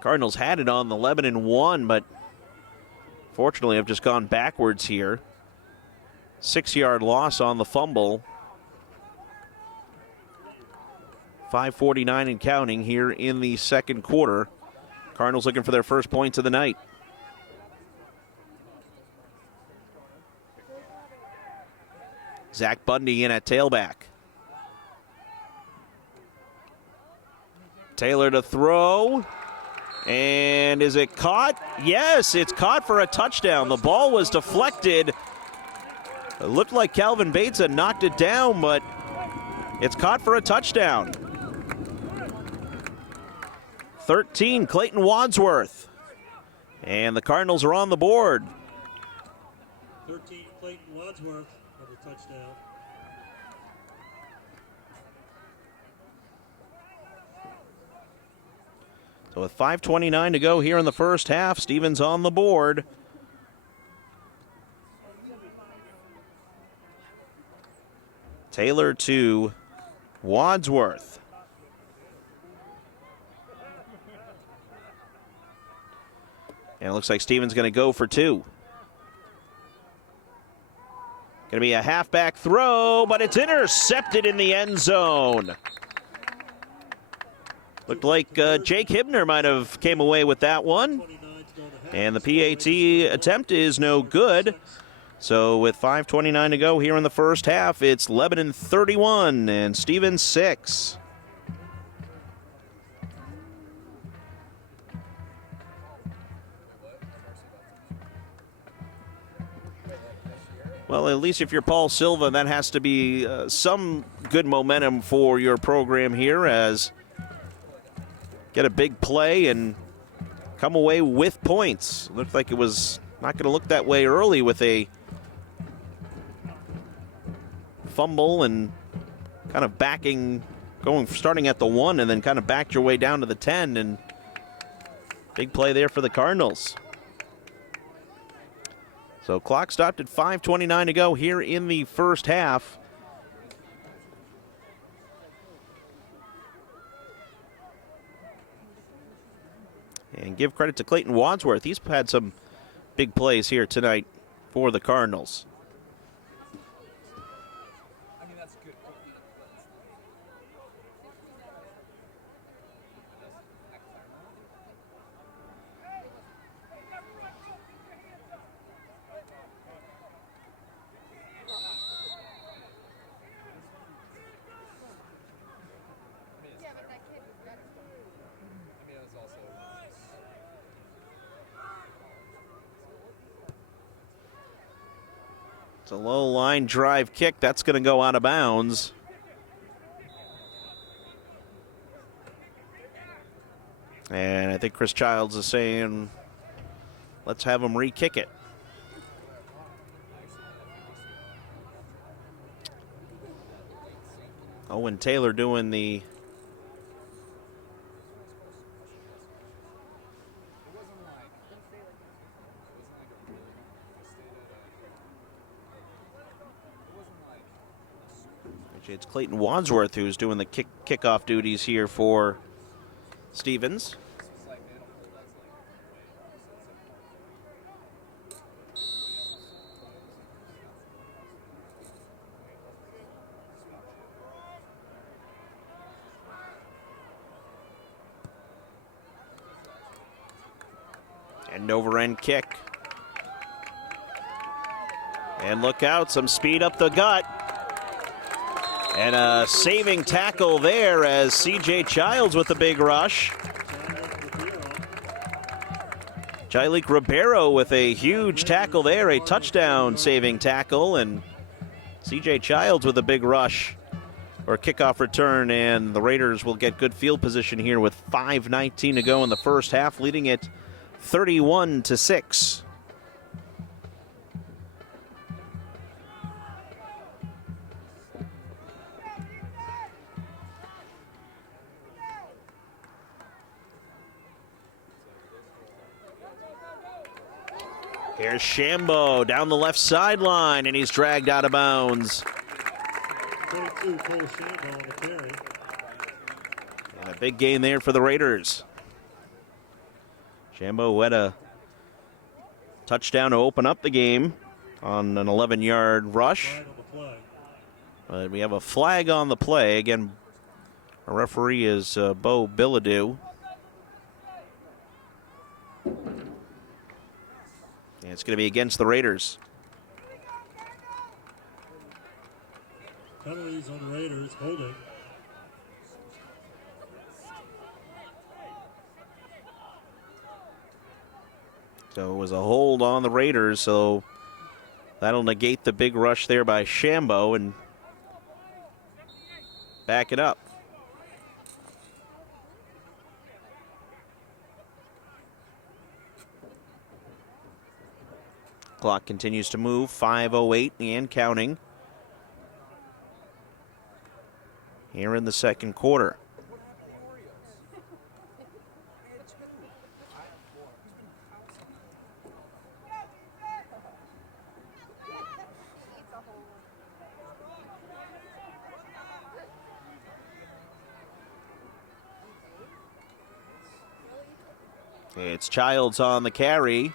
Cardinals had it on the Lebanon 1, but fortunately have just gone backwards here. 6-yard loss on the fumble. 5:49 and counting here in the second quarter. Cardinals looking for their first points of the night. Zach Bundy in at tailback. Taylor to throw. And is it caught? Yes, it's caught for a touchdown. The ball was deflected. It looked like Calvin Bates had knocked it down, but it's caught for a touchdown. 13, Clayton Wadsworth. And the Cardinals are on the board. 13, Clayton Wadsworth on the touchdown. So with 5:29 to go here in the first half, Stevens on the board. Taylor to Wadsworth. And it looks like Stevens going to go for 2. Going to be a halfback throw, but it's intercepted in the end zone. Looked like Jake Hibner might have came away with that one. And the PAT attempt is no good. So with 5:29 to go here in the first half, it's Lebanon 31 and Stevens 6. Well, at least if you're Paul Silva, that has to be some good momentum for your program here, as get a big play and come away with points. Looked like it was not going to look that way early with a fumble and kind of starting at the 1 and then kind of backed your way down to the 10, and big play there for the Cardinals. So clock stopped at 5:29 to go here in the first half. And give credit to Clayton Wadsworth. He's had some big plays here tonight for the Cardinals. It's a low line drive kick. That's going to go out of bounds. And I think Chris Childs is saying, let's have him re-kick it. Owen Taylor doing the it's Clayton Wadsworth who's doing the kickoff duties here for Stevens. And over end kick. And look out, some speed up the gut. And a saving tackle there as C.J. Childs with a big rush. Jailik Ribeiro with a huge tackle there, a touchdown saving tackle, and C.J. Childs with a big rush or kickoff return, and the Raiders will get good field position here with 5:19 to go in the first half, leading it 31-6. Here's Shambo down the left sideline, and he's dragged out of bounds. 22, Cole Shambo on the carry. And a big gain there for the Raiders. Shambo had a touchdown to open up the game on an 11-yard rush. Flag on the play. But we have a flag on the play. Again, our referee is Bo Bilodeau. And it's going to be against the Raiders. Penalties on the Raiders, holding. So it was a hold on the Raiders, so that'll negate the big rush there by Shambo and back it up. Clock continues to move, 5:08 and counting here in the second quarter. It's Childs on the carry.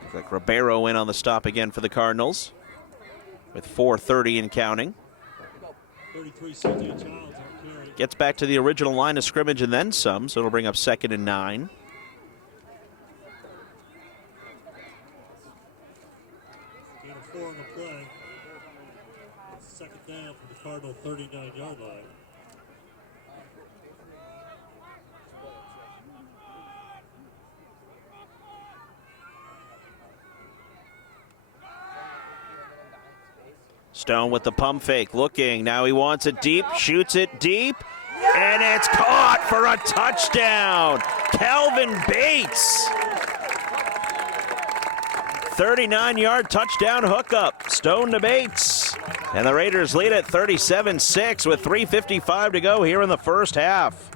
Looks like Ribeiro in on the stop again for the Cardinals with 4:30 and counting. 33, C.J. Childs on carry. Gets back to the original line of scrimmage and then some, so it'll bring up 2nd and 9. Gain of 4 on the play. Second down from the Cardinal 39-yard line. Stone with the pump fake, looking. Now he wants it deep, shoots it deep, and it's caught for a touchdown. Calvin Bates. 39-yard touchdown hookup. Stone to Bates. And the Raiders lead at 37-6 with 3:55 to go here in the first half.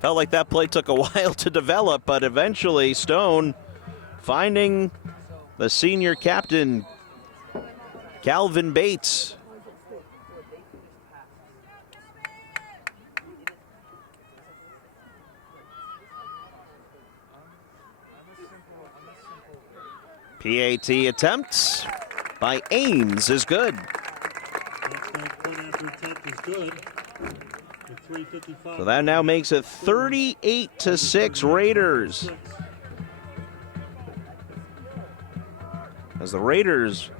Felt like that play took a while to develop, but eventually Stone finding the senior captain, Calvin Bates. PAT attempt by Ames is good. Point after attempt is good. With 3:55. So that now makes it 38-6 Raiders. As the Raiders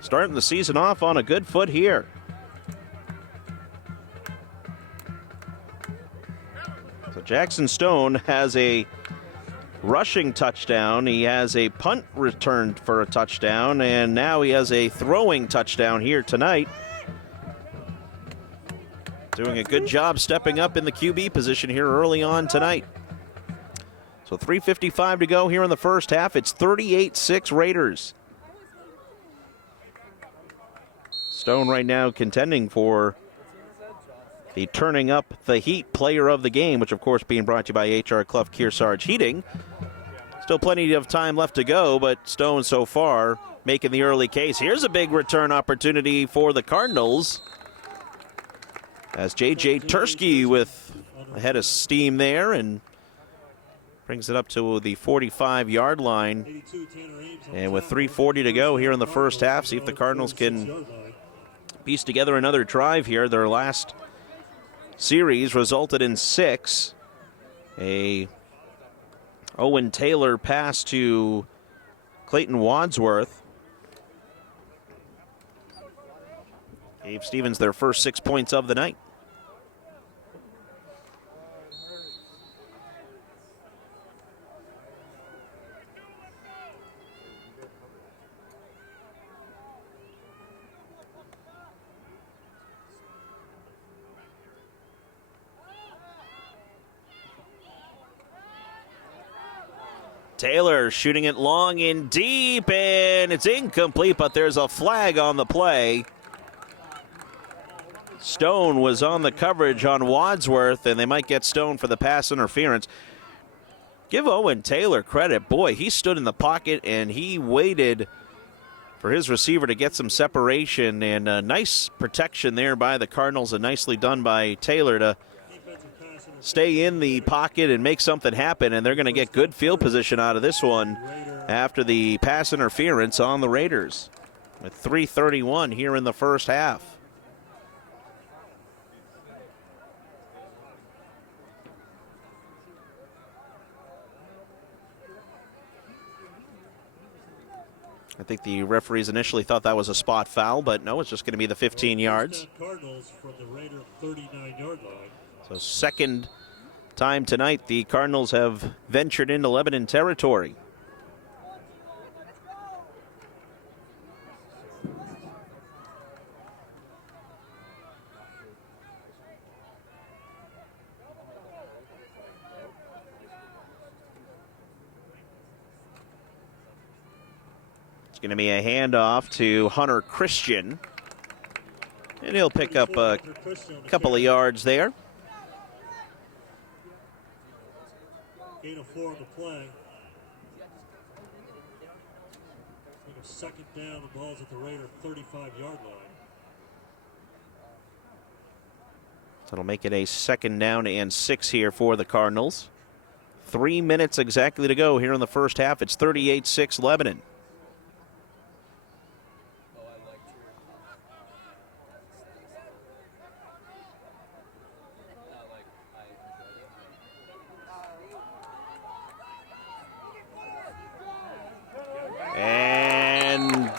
starting the season off on a good foot here. So Jackson Stone has a rushing touchdown. He has a punt returned for a touchdown, and now he has a throwing touchdown here tonight. Doing a good job stepping up in the QB position here early on tonight. So 3:55 to go here in the first half. It's 38-6 Raiders. Stone right now contending for the Turning Up the Heat Player of the Game, which of course being brought to you by H.R. Clough Kearsarge Heating. Still plenty of time left to go, but Stone so far making the early case. Here's a big return opportunity for the Cardinals, as J.J. Tursky with a head of steam there and brings it up to the 45-yard line. And with 3:40 to go here in the first half, see if the Cardinals can piece together another drive here. Their last series resulted in 6. A Owen Taylor pass to Clayton Wadsworth gave Stevens their first 6 points of the night. Taylor shooting it long and deep, and it's incomplete, but there's a flag on the play. Stone was on the coverage on Wadsworth, and they might get Stone for the pass interference. Give Owen Taylor credit. Boy, he stood in the pocket, and he waited for his receiver to get some separation, and a nice protection there by the Cardinals, and nicely done by Taylor to stay in the pocket and make something happen, and they're going to get good field position out of this one after the pass interference on the Raiders with 3:31 here in the first half. I think the referees initially thought that was a spot foul, but no, it's just going to be the 15 yards. Cardinals from the Raider 39-yard line. So second time tonight the Cardinals have ventured into Lebanon territory. It's going to be a handoff to Hunter Christian, and he'll pick up a couple of yards there. Gain of 4 on the play. Second down, the ball's at the Raider 35-yard line. That'll make it a second down and 6 here for the Cardinals. 3 minutes exactly to go here in the first half. It's 38-6 Lebanon.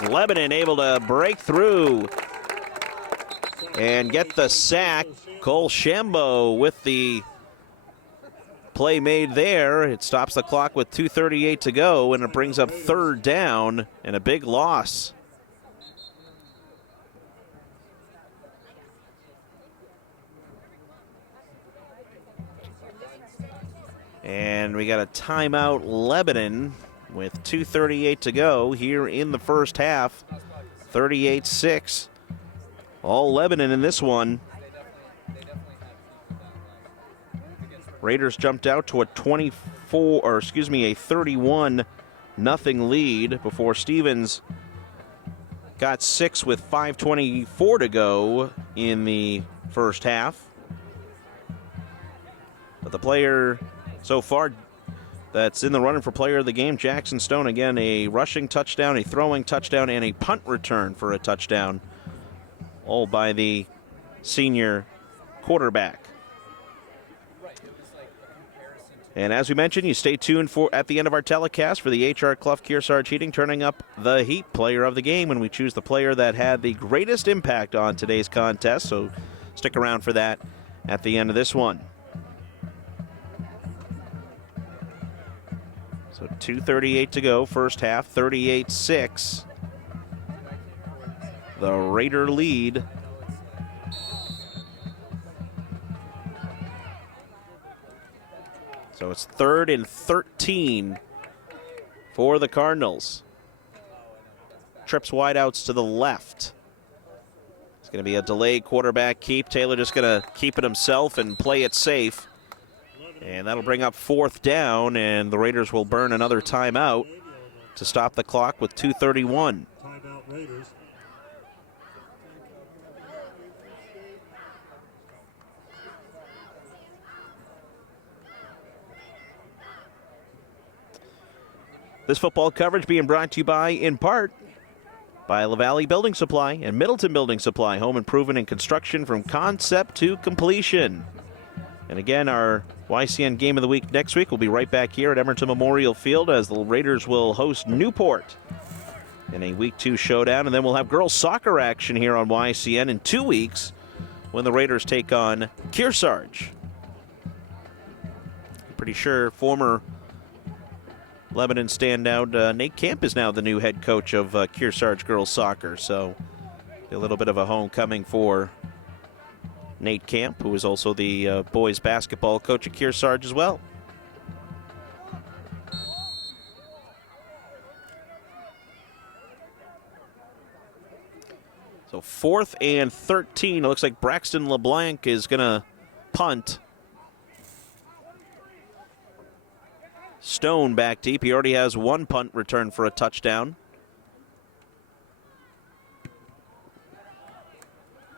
Lebanon able to break through and get the sack. Cole Shambo with the play made there. It stops the clock with 2:38 to go, and it brings up third down and a big loss. And we got a timeout, Lebanon, with 2:38 to go here in the first half. 38-6. All Lebanon in this one. Raiders jumped out to a 31-0 lead before Stevens got 6 with 5:24 to go in the first half. But the player so far that's in the running for player of the game, Jackson Stone. Again, a rushing touchdown, a throwing touchdown, and a punt return for a touchdown, all by the senior quarterback. And as we mentioned, you stay tuned for at the end of our telecast for the H.R. Clough Kearsarge Heating turning up the Heat player of the game when we choose the player that had the greatest impact on today's contest. So stick around for that at the end of this one. So 2:38 to go, first half, 38-6. The Raider lead. So it's 3rd and 13 for the Cardinals. Trips wideouts to the left. It's going to be a delayed quarterback keep. Taylor just going to keep it himself and play it safe. And that'll bring up 4th down, and the Raiders will burn another timeout to stop the clock with 2:31. Timeout Raiders. This football coverage being brought to you by, in part, by La Valley Building Supply and Middleton Building Supply, home improvement and construction from concept to completion. And again, our YCN Game of the Week next week will be right back here at Emerson Memorial Field as the Raiders will host Newport in a Week 2 showdown. And then we'll have girls soccer action here on YCN in 2 weeks when the Raiders take on Kearsarge. Pretty sure former Lebanon standout Nate Camp is now the new head coach of Kearsarge girls soccer. So a little bit of a homecoming for Nate Camp, who is also the boys basketball coach at Kearsarge as well. So 4th and 13. It looks like Braxton LeBlanc is going to punt. Stone back deep. He already has one punt return for a touchdown.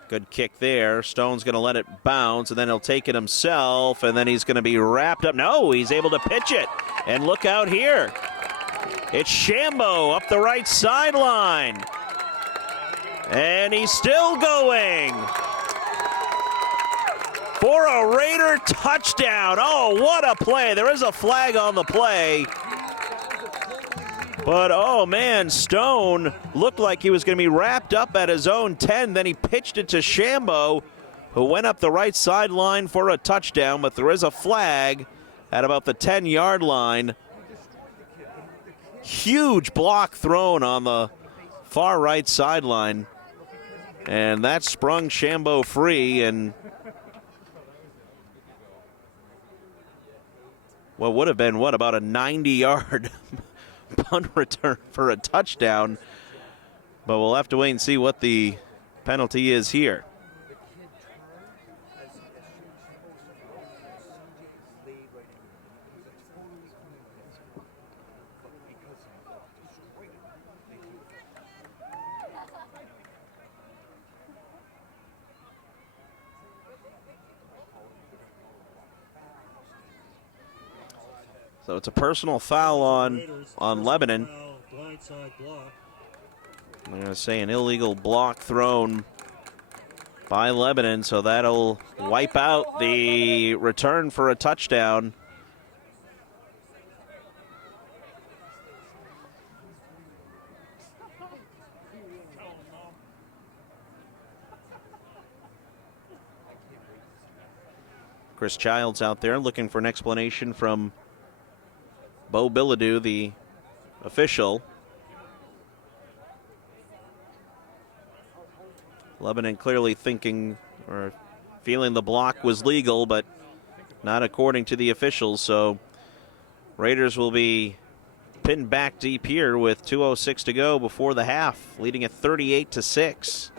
Good kick there. Stone's going to let it bounce, and then he'll take it himself, and then he's going to be wrapped up. No, he's able to pitch it. And look out here. It's Shambo up the right sideline. And he's still going for a Raider touchdown. Oh, what a play. There is a flag on the play. But, oh, man, Stone looked like he was going to be wrapped up at his own 10. Then he pitched it to Shambo, who went up the right sideline for a touchdown. But there is a flag at about the 10-yard line. Huge block thrown on the far right sideline. And that sprung Shambo free. And what would have been, about a 90-yard punt return for a touchdown. But we'll have to wait and see what the penalty is here. So it's a personal foul on Lebanon. I'm going to say an illegal block thrown by Lebanon, so that'll wipe out the return for a touchdown. Chris Childs out there looking for an explanation from Bo Bilodeau, the official. Lebanon clearly thinking or feeling the block was legal, but not according to the officials. So Raiders will be pinned back deep here with 2:06 to go before the half, leading at 38-6.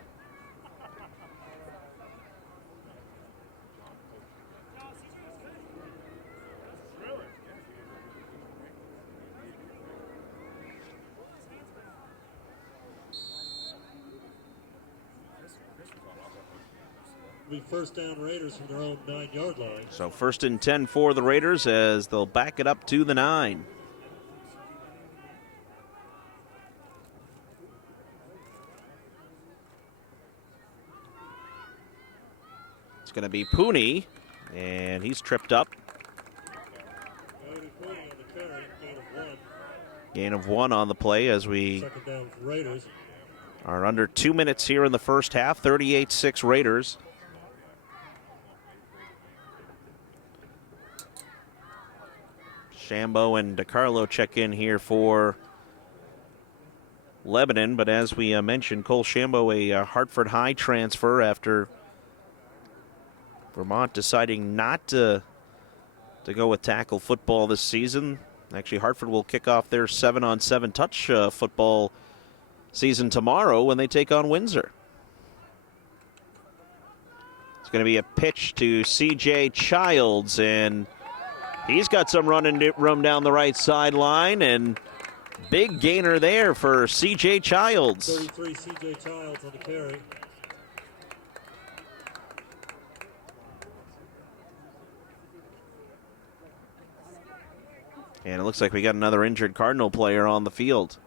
Be first down Raiders from their own 9-yard line. So 1st and 10 for the Raiders as they'll back it up to the 9. It's going to be Pooney, and he's tripped up. Gain of 1 on the play as we Second down Raiders. are under 2 minutes here in the first half. 38-6 Raiders. Shambo and DiCarlo check in here for Lebanon, but as we mentioned, Cole Shambo, a Hartford High transfer after Vermont deciding not to go with tackle football this season. Actually, Hartford will kick off their 7-on-7 touch football season tomorrow when they take on Windsor. It's going to be a pitch to C.J. Childs, and he's got some running room down the right sideline, and big gainer there for C.J. Childs. 33 C.J. Childs on the carry. And it looks like we got another injured Cardinal player on the field.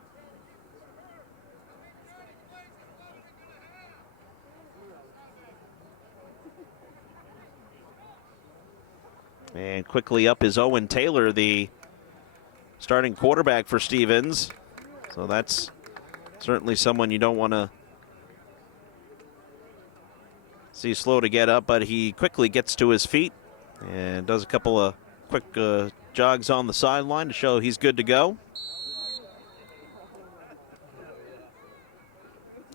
And quickly up is Owen Taylor, the starting quarterback for Stevens. So that's certainly someone you don't want to see slow to get up, but he quickly gets to his feet and does a couple of quick jogs on the sideline to show he's good to go.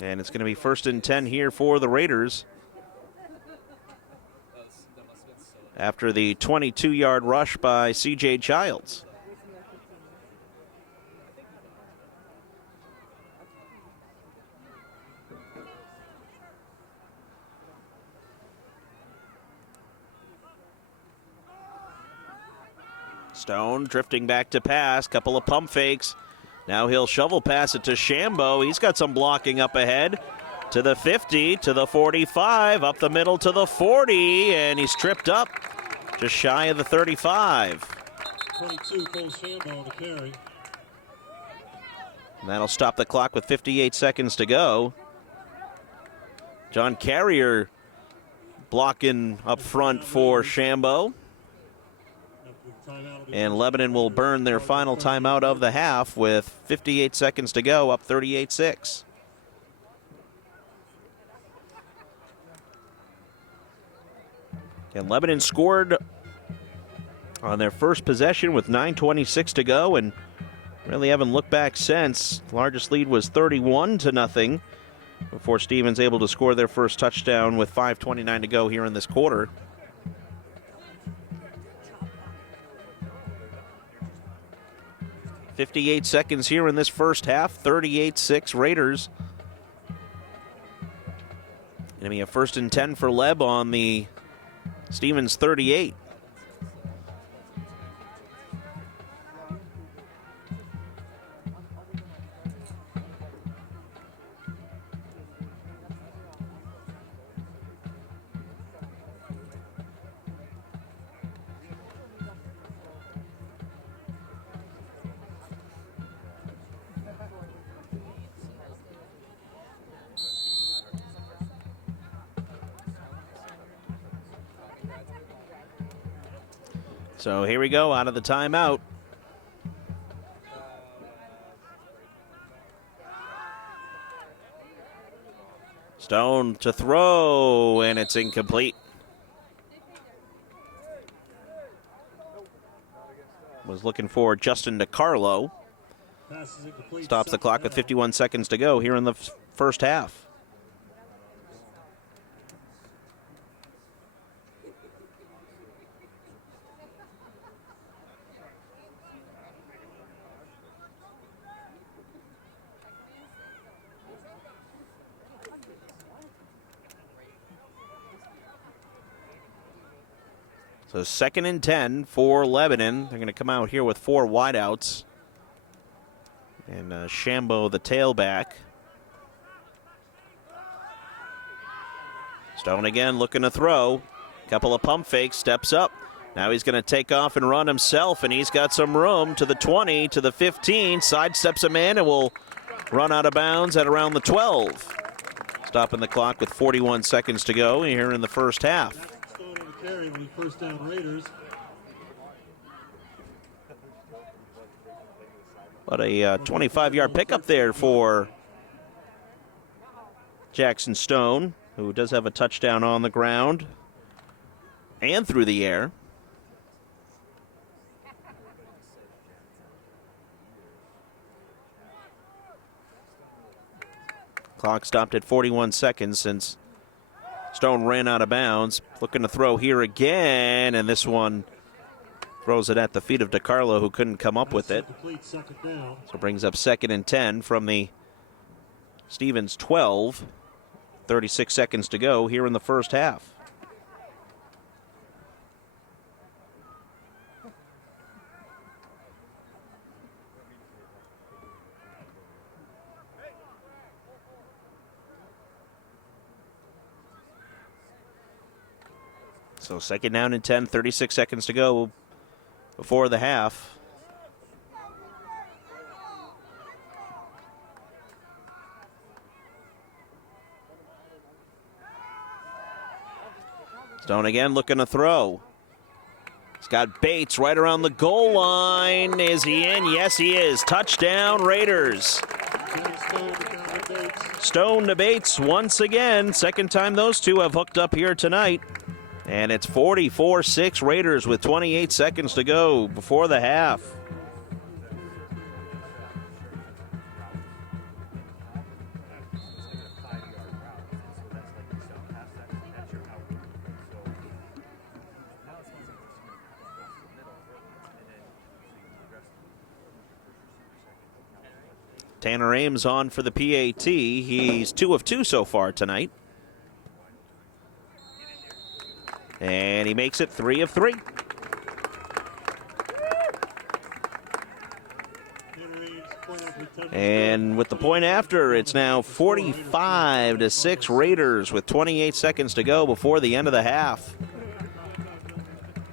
And it's going to be 1st and 10 here for the Raiders after the 22-yard rush by C.J. Childs. Stone drifting back to pass, couple of pump fakes. Now he'll shovel pass it to Shambo. He's got some blocking up ahead. To the 50, to the 45, up the middle to the 40, and he's tripped up just shy of the 35. 22, Cole Shambo on the carry. And that'll stop the clock with 58 seconds to go. John Carrier blocking up front for Shambo. And Lebanon will burn their final timeout of the half with 58 seconds to go, up 38-6. And Lebanon scored on their first possession with 9:26 to go and really haven't looked back since. Largest lead was 31-0 before Stevens able to score their first touchdown with 5:29 to go here in this quarter. 58 seconds here in this first half, 38-6 Raiders. Gonna be a 1st and 10 for Leb on the Stevens 38. So here we go, out of the timeout. Stone to throw, and it's incomplete. Was looking for Justin DiCarlo. Stops the clock with 51 seconds to go here in the first half. So 2nd and 10 for Lebanon. They're going to come out here with 4 wideouts. And Shambo, the tailback. Stone again looking to throw. Couple of pump fakes, steps up. Now he's going to take off and run himself, and he's got some room to the 20, to the 15. Sidesteps a man and will run out of bounds at around the 12. Stopping the clock with 41 seconds to go here in the first half. Carry on the 1st down Raiders. But a 25-yard pickup there for Jackson Stone, who does have a touchdown on the ground and through the air. Clock stopped at 41 seconds since Stone ran out of bounds. Looking to throw here again, and this one throws it at the feet of DiCarlo, who couldn't come up with it. So brings up 2nd and 10 from the Stevens 12. 36 seconds to go here in the first half. So 2nd down and 10, 36 seconds to go before the half. Stone again looking to throw. He's got Bates right around the goal line. Is he in? Yes, he is. Touchdown, Raiders. Stone to Bates once again. Second time those two have hooked up here tonight. And it's 44-6 Raiders with 28 seconds to go before the half. Tanner Ames on for the PAT. He's 2 of 2 so far tonight. And he makes it 3 of 3. And with the point after, it's now 45-6 Raiders with 28 seconds to go before the end of the half.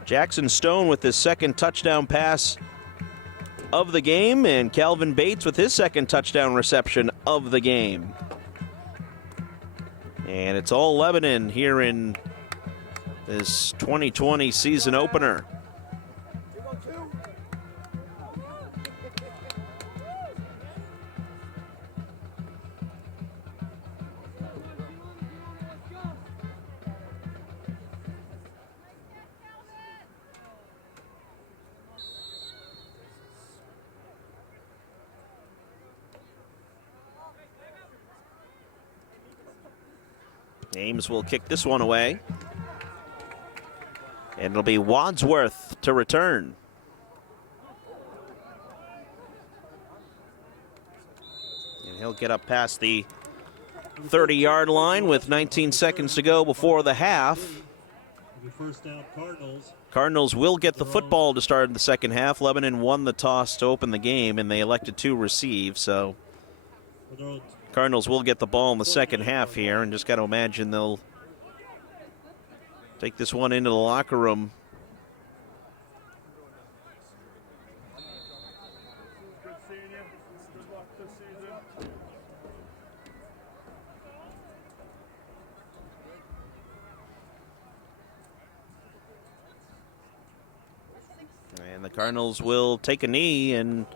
Jackson Stone with his second touchdown pass of the game, and Calvin Bates with his second touchdown reception of the game. And it's all Lebanon here in this 2020 season opener. Ames will kick this one away. And it'll be Wadsworth to return. And he'll get up past the 30-yard line with 19 seconds to go before the half. First down, Cardinals. Cardinals will get the football to start in the second half. Lebanon won the toss to open the game, and they elected to receive, so Cardinals will get the ball in the second half here, and just got to imagine they'll take this one into the locker room. And the Cardinals will take a knee, and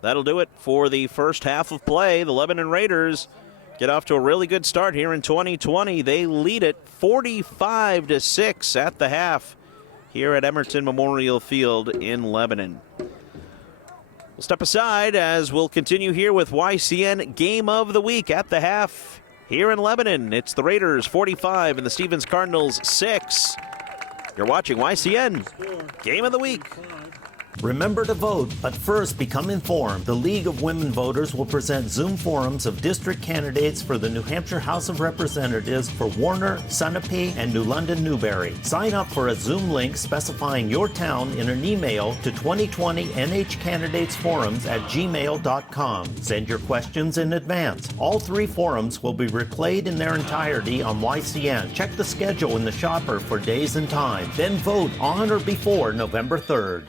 that'll do it for the first half of play. The Lebanon Raiders get off to a really good start here in 2020. They lead it 45-6 at the half here at Emerton Memorial Field in Lebanon. We'll step aside as we'll continue here with YCN Game of the Week at the half here in Lebanon. It's the Raiders 45 and the Stevens Cardinals 6. You're watching YCN Game of the Week. Remember to vote, but first become informed. The League of Women Voters will present Zoom forums of district candidates for the New Hampshire House of Representatives for Warner, Sunapee, and New London Newbury. Sign up for a Zoom link specifying your town in an email to 2020nhcandidatesforums@gmail.com. Send your questions in advance. All 3 forums will be replayed in their entirety on YCN. Check the schedule in the shopper for days and time. Then vote on or before November 3rd.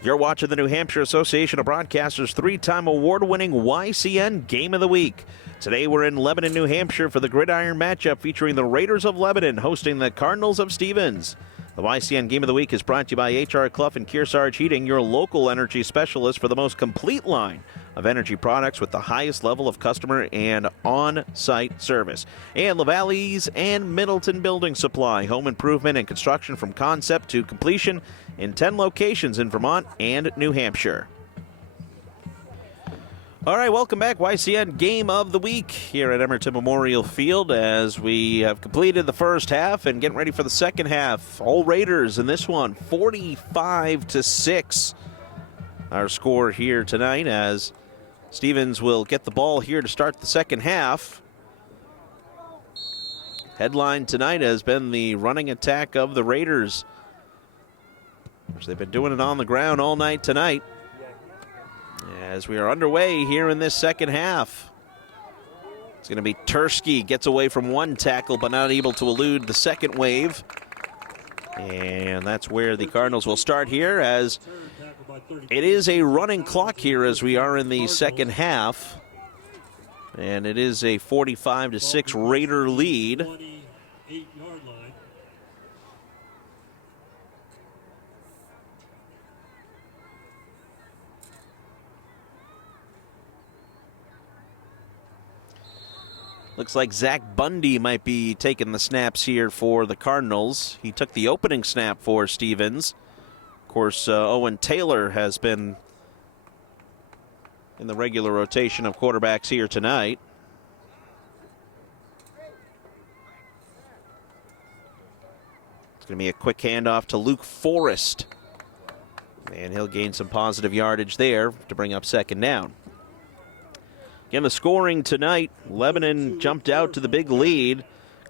You're watching the New Hampshire Association of Broadcasters 3-time award-winning YCN Game of the Week. Today we're in Lebanon, New Hampshire for the Gridiron matchup featuring the Raiders of Lebanon hosting the Cardinals of Stevens. The YCN Game of the Week is brought to you by H.R. Clough and Kearsarge Heating, your local energy specialist for the most complete line of energy products with the highest level of customer and on-site service. And LaValle's and Middleton Building Supply, home improvement and construction from concept to completion in 10 locations in Vermont and New Hampshire. All right, welcome back. YCN Game of the Week here at Emerton Memorial Field as we have completed the first half and getting ready for the second half. All Raiders in this one, 45-6. Our score here tonight as Stevens will get the ball here to start the second half. Headline tonight has been the running attack of the Raiders, which they've been doing it on the ground all night tonight. As we are underway here in this second half. It's going to be Tursky gets away from one tackle but not able to elude the second wave. And that's where the Cardinals will start here as it is a running clock here as we are in the second half. And it is a 45-6 Raider lead. Looks like Zach Bundy might be taking the snaps here for the Cardinals. He took the opening snap for Stevens. Of course, Owen Taylor has been in the regular rotation of quarterbacks here tonight. It's going to be a quick handoff to Luke Forrest. And he'll gain some positive yardage there to bring up second down. Again, the scoring tonight, Lebanon jumped out to the big lead.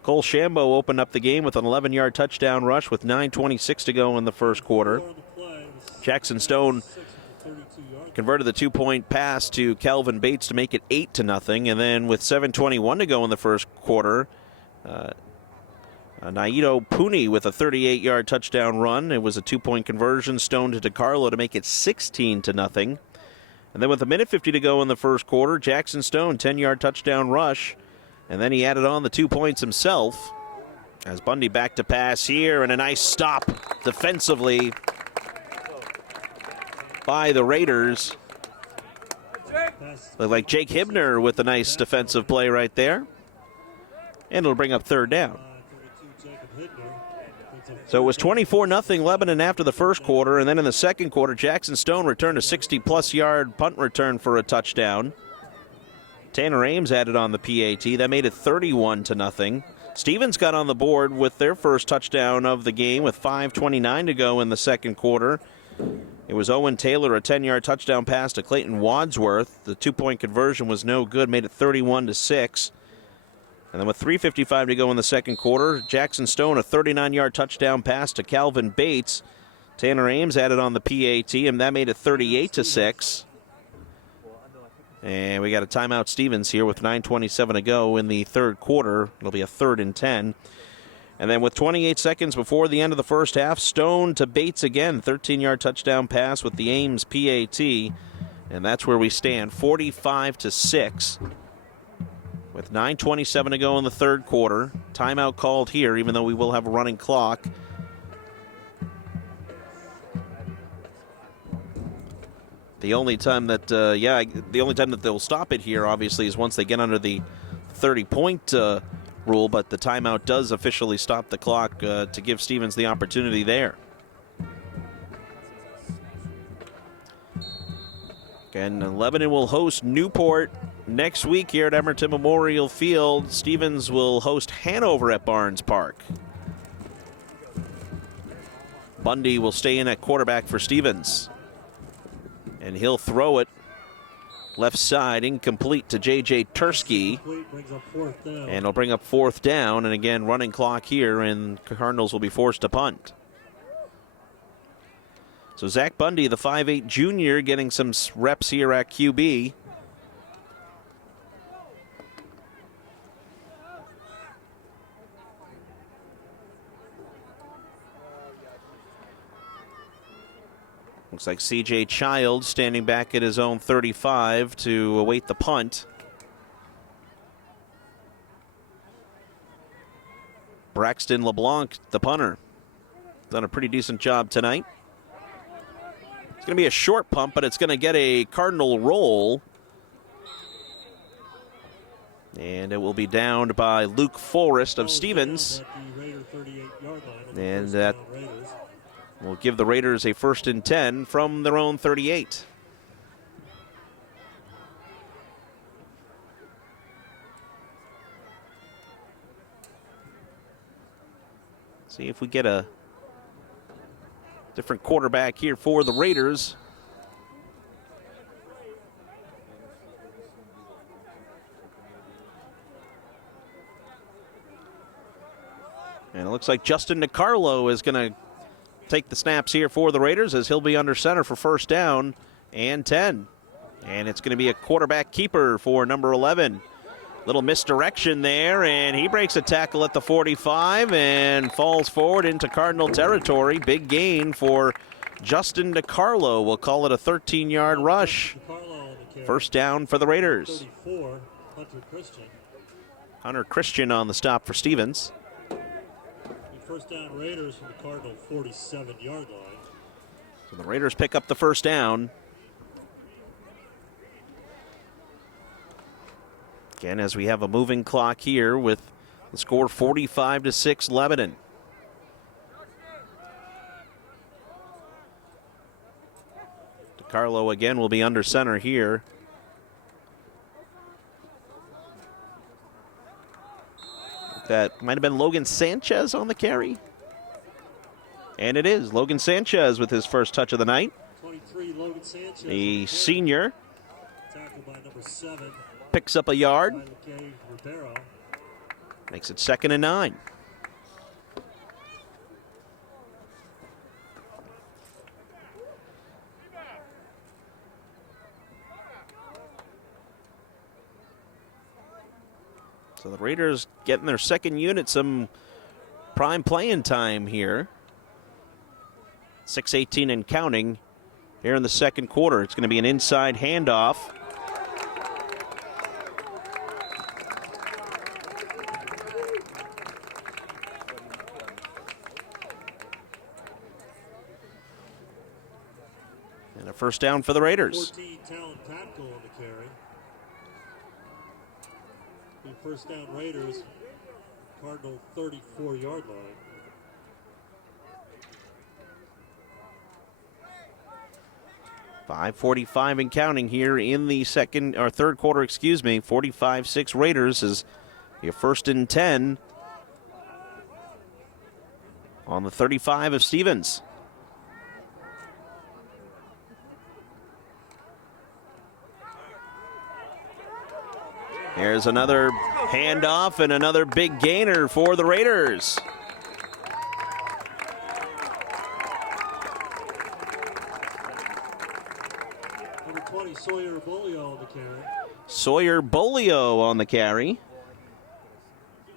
Cole Shambo opened up the game with an 11-yard touchdown rush with 9:26 to go in the first quarter. Jackson Stone converted the 2-point pass to Calvin Bates to make it 8-0. And then with 7:21 to go in the first quarter, Naido Puni with a 38-yard touchdown run. It was a 2-point conversion. Stone to DiCarlo to make it 16-0. And then with 1:50 to go in the first quarter, Jackson Stone, 10-yard touchdown rush. And then he added on the 2 points himself. As Bundy back to pass here, and a nice stop defensively by the Raiders. Looked like Jake Hibner with a nice defensive play right there. And it'll bring up third down. So it was 24-0 Lebanon after the first quarter, and then in the second quarter, Jackson Stone returned a 60-plus yard punt return for a touchdown. Tanner Ames added on the PAT. That made it 31-0. Stevens got on the board with their first touchdown of the game with 5:29 to go in the second quarter. It was Owen Taylor, a 10-yard touchdown pass to Clayton Wadsworth. The 2-point conversion was no good, made it 31-6. And then with 3:55 to go in the second quarter, Jackson Stone, a 39-yard touchdown pass to Calvin Bates. Tanner Ames added on the PAT, and that made it 38-6. And we got a timeout Stevens here with 9:27 to go in the third quarter. It'll be a 3rd and 10. And then with 28 seconds before the end of the first half, Stone to Bates again. 13-yard touchdown pass with the Ames PAT. And that's where we stand, 45-6. With 9:27 to go in the third quarter. Timeout called here, even though we will have a running clock. The only time that, the only time that they'll stop it here, obviously, is once they get under the 30-point rule. But the timeout does officially stop the clock to give Stevens the opportunity there. And Lebanon will host Newport next week here at Emerton Memorial Field. Stevens will host Hanover at Barnes Park. Bundy will stay in at quarterback for Stevens. And he'll throw it left side, incomplete to J.J. Tursky. And it'll bring up fourth down. And again, running clock here, and Cardinals will be forced to punt. So Zach Bundy, the 5'8 junior, getting some reps here at QB. Looks like C.J. Child standing back at his own 35 to await the punt. Braxton LeBlanc, the punter, done a pretty decent job tonight. It's going to be a short punt, but it's going to get a Cardinal roll. And it will be downed by Luke Forrest of Stevens. And that will give the Raiders a 1st and 10 from their own 38. See if we get a different quarterback here for the Raiders. And it looks like Justin DiCarlo is going to take the snaps here for the Raiders, as he'll be under center for 1st down and 10. And it's going to be a quarterback keeper for number 11. Little misdirection there, and he breaks a tackle at the 45 and falls forward into Cardinal territory. Big gain for Justin DiCarlo. We'll call it a 13-yard rush. 1st down for the Raiders. 34, Hunter Christian on the stop for Stevens. 1st down Raiders from the Cardinal 47-yard line. So the Raiders pick up the 1st down. Again, as we have a moving clock here with the score 45-6 Lebanon. DeCarlo again will be under center here. That might have been Logan Sanchez on the carry. And it is Logan Sanchez with his first touch of the night. 23, Logan Sanchez. The senior Tackled by number 7. picks up a yard. Ribeiro. Makes it 2nd and 9. So the Raiders getting their second unit some prime playing time here. 6:18 and counting here in the second quarter. It's going to be an inside handoff. And a first down for the Raiders. 14, Talon Patko on the carry. The first down Raiders, Cardinal 34-yard line. .545 and counting here in the third quarter, 45-6 Raiders is your 1st and 10 on the 35 of Stevens. Here's another handoff and another big gainer for the Raiders. Number 20, Sawyer Bolio on the carry. Sawyer Bolio on the carry.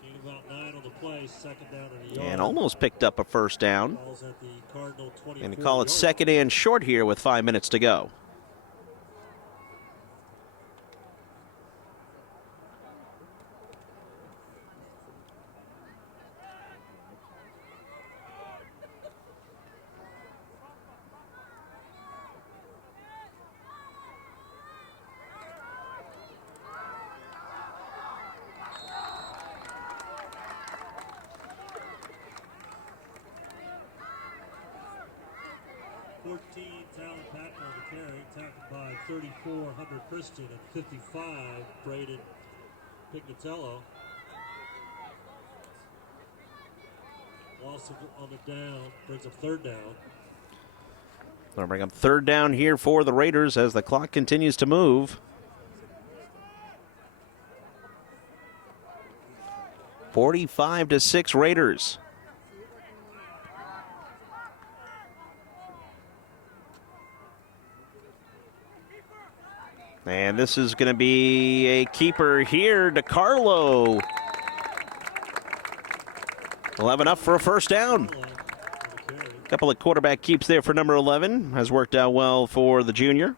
Gain about 9 on the play, 2nd down and a yard. And almost picked up a first down. Ball's at the Cardinal 24 And call it 2nd and short here with 5 minutes to go. Talon Patton on the carry, tackled by 34, Hunter Christian, and 55, Braden Pignatello. Loss on the down, brings up 3rd down. They'll bring up 3rd down here for the Raiders as the clock continues to move. 45-6 Raiders. And this is going to be a keeper here. DeCarlo will have enough for a first down. A couple of quarterback keeps there for number 11. Has worked out well for the junior.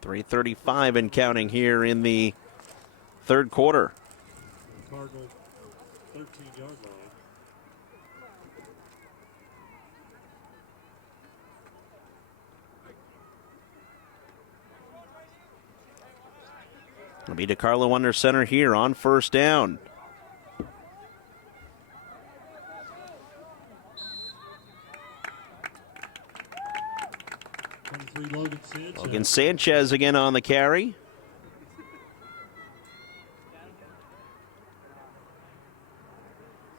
.335 and counting here in the third quarter. Cardinal 13-yard line. It'll be DeCarlo under center here on first down. Logan Sanchez again on the carry.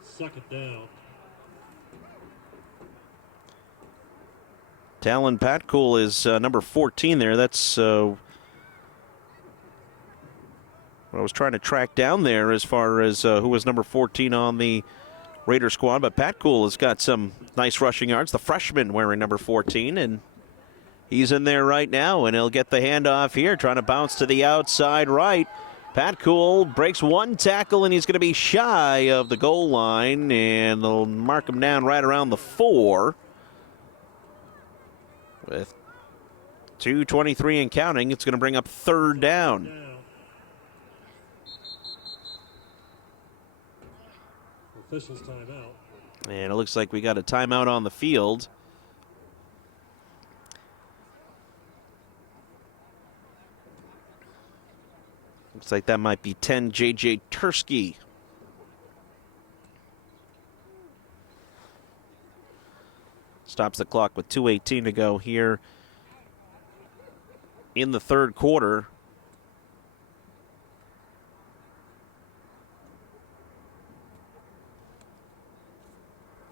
Second down. Talon Patcool is number 14 there. That's what I was trying to track down there as far as who was number 14 on the Raider squad. But Patcool has got some nice rushing yards. The freshman wearing number 14, and he's in there right now, and he'll get the handoff here, trying to bounce to the outside right. Patcool breaks one tackle, and he's going to be shy of the goal line, and they'll mark him down right around the 4. With 2:23 and counting, it's going to bring up third down. Officials timeout. And it looks like we got a timeout on the field. Looks like that might be 10, J.J. Tursky. Stops the clock with 2:18 to go here in the third quarter.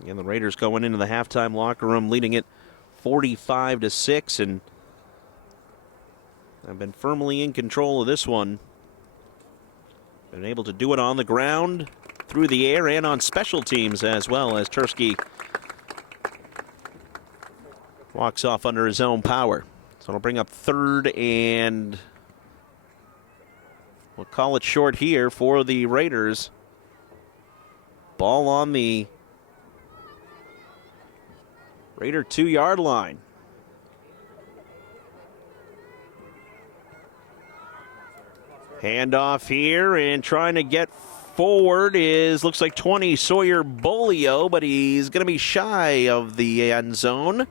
And the Raiders going into the halftime locker room leading it 45-6, and have been firmly in control of this one. Been able to do it on the ground, through the air, and on special teams as well, as Tursky walks off under his own power. So it'll bring up third, and we'll call it short here for the Raiders. Ball on the Raider 2-yard line. Handoff here, and trying to get forward looks like 20, Sawyer Bolio, but he's going to be shy of the end zone.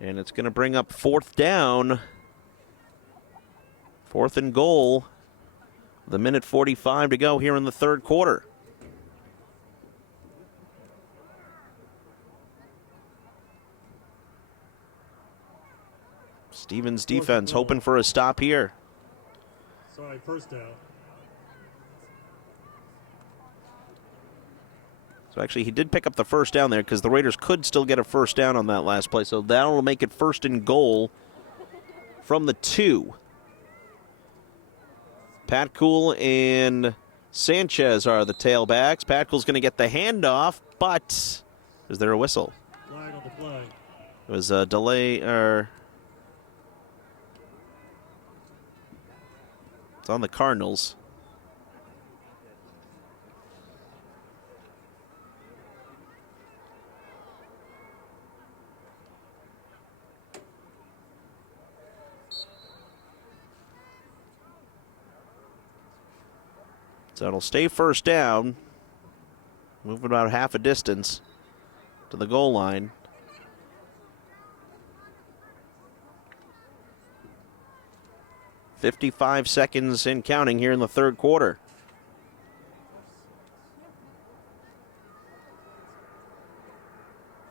And it's going to bring up fourth down. Fourth and goal. The minute 45 to go here in the third quarter. Stevens defense hoping for a stop here. Sorry, first down. So actually, he did pick up the first down there because the Raiders could still get a first down on that last play. So that'll make it first and goal from the 2. Pat Cool and Sanchez are the tailbacks. Pat Cool's going to get the handoff, but is there a whistle? Flag on the play. It was a delay, or it's on the Cardinals. So it'll stay first down. Moving about half a distance to the goal line. .55 seconds and counting here in the third quarter.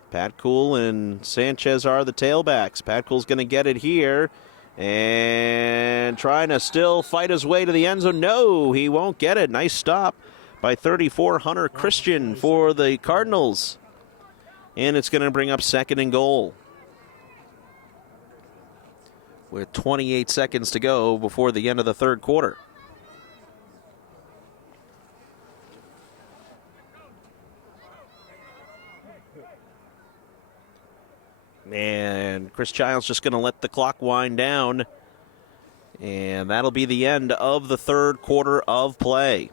Pat Cool and Sanchez are the tailbacks. Pat Cool's going to get it here and trying to still fight his way to the end zone. No, he won't get it. Nice stop by 34, Hunter Christian for the Cardinals. And it's going to bring up second and goal, with 28 seconds to go before the end of the third quarter. And Chris Childs just going to let the clock wind down. And that'll be the end of the third quarter of play.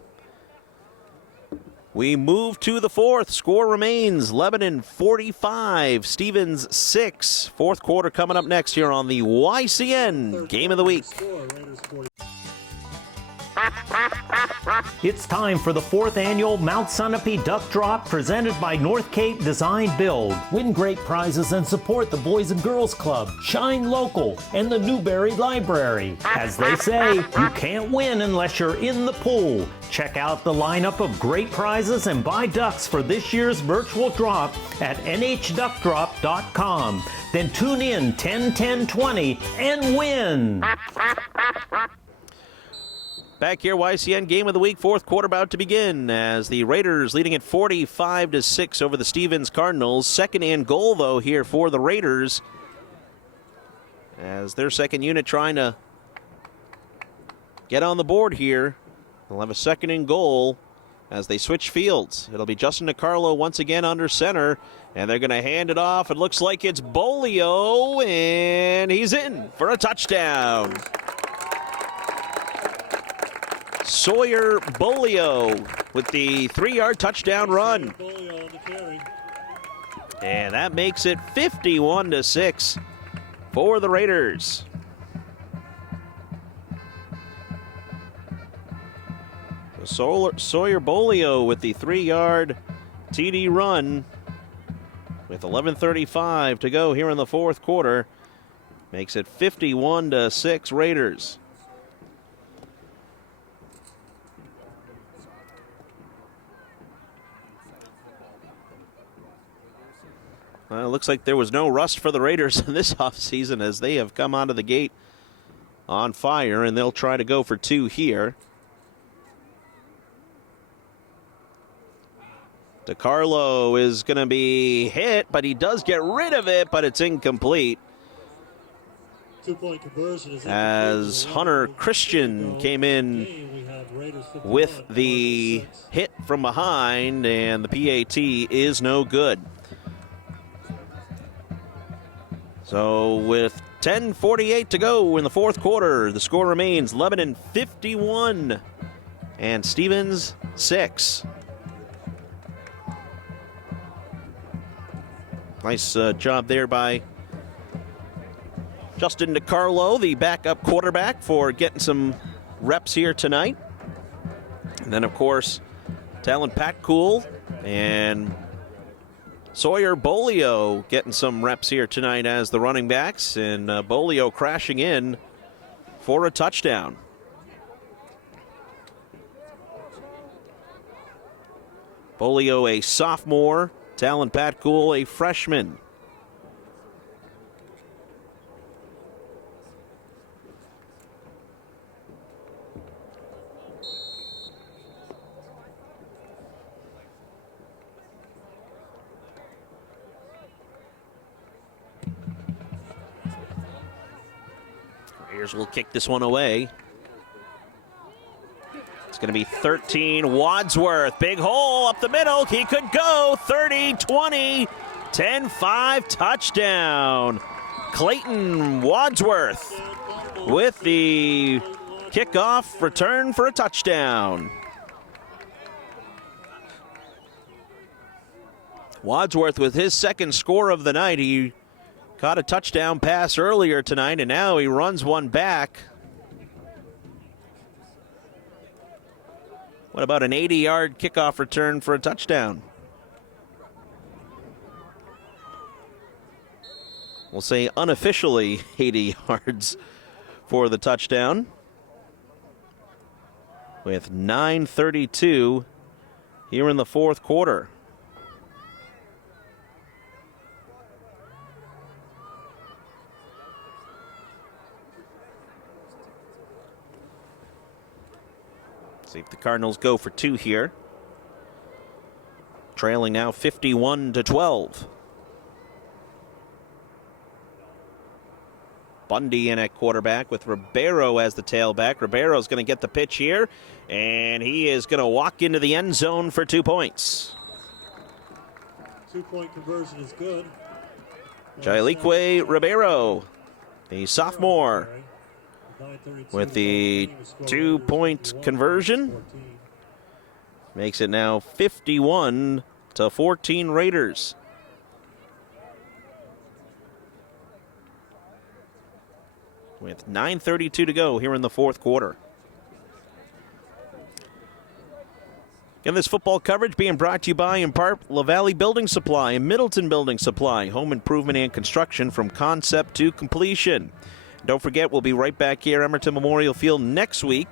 We move to the fourth. Score remains Lebanon 45, Stevens 6. Fourth quarter coming up next here on the YCN Game of the Week. It's time for the 4th annual Mount Sunapee Duck Drop presented by North Cape Design Build. Win great prizes and support the Boys and Girls Club, Shine Local, and the Newberry Library. As they say, you can't win unless you're in the pool. Check out the lineup of great prizes and buy ducks for this year's virtual drop at nhduckdrop.com. Then tune in 10-10-20 and win. Back here, YCN Game of the Week, fourth quarter about to begin as the Raiders leading at 45-6 over the Stevens Cardinals. Second and goal, though, here for the Raiders as their second unit trying to get on the board here. They'll have a second and goal as they switch fields. It'll be Justin DiCarlo once again under center, and they're going to hand it off. It looks like it's Bolio, and he's in for a touchdown. Sawyer Bolio with the 3-yard touchdown run. And that makes it 51-6 for the Raiders. Sawyer Bolio with the 3-yard TD run with 11:35 to go here in the fourth quarter. Makes it 51-6 Raiders. Well, it looks like there was no rust for the Raiders in this offseason as they have come out of the gate on fire, and they'll try to go for 2 here. DiCarlo is going to be hit, but he does get rid of it, but it's incomplete. 2-point conversion is As Hunter Christian came in with the hit from behind, and the PAT is no good. So with 10:48 to go in the fourth quarter, the score remains Lebanon 51 and Stevens 6. Nice job there by Justin DiCarlo, the backup quarterback, for getting some reps here tonight. And then, of course, Talon Patcool and Sawyer Bolio getting some reps here tonight as the running backs, and Bolio crashing in for a touchdown. Bolio, a sophomore. Talon Patcool, a freshman. Raiders will kick this one away. It's going to be 13. Wadsworth, big hole up the middle. He could go 30, 20, 10-5 touchdown. Clayton Wadsworth with the kickoff return for a touchdown. Wadsworth with his second score of the night. He caught a touchdown pass earlier tonight, and now he runs one back. What about an 80-yard kickoff return for a touchdown? We'll say unofficially 80 yards for the touchdown. With 9:32 here in the fourth quarter. See if the Cardinals go for 2 here. Trailing now 51-12. Bundy in at quarterback with Ribeiro as the tailback. Ribeiro's going to get the pitch here, and he is going to walk into the end zone for 2 points. 2-point conversion is good. Jailique Ribeiro, the sophomore, with the 2-point conversion. Makes it now 51-14 Raiders. With 9:32 to go here in the fourth quarter. Again, this football coverage being brought to you by, in part, La Valley Building Supply and Middleton Building Supply. Home improvement and construction from concept to completion. Don't forget, we'll be right back here at Emerton Memorial Field next week,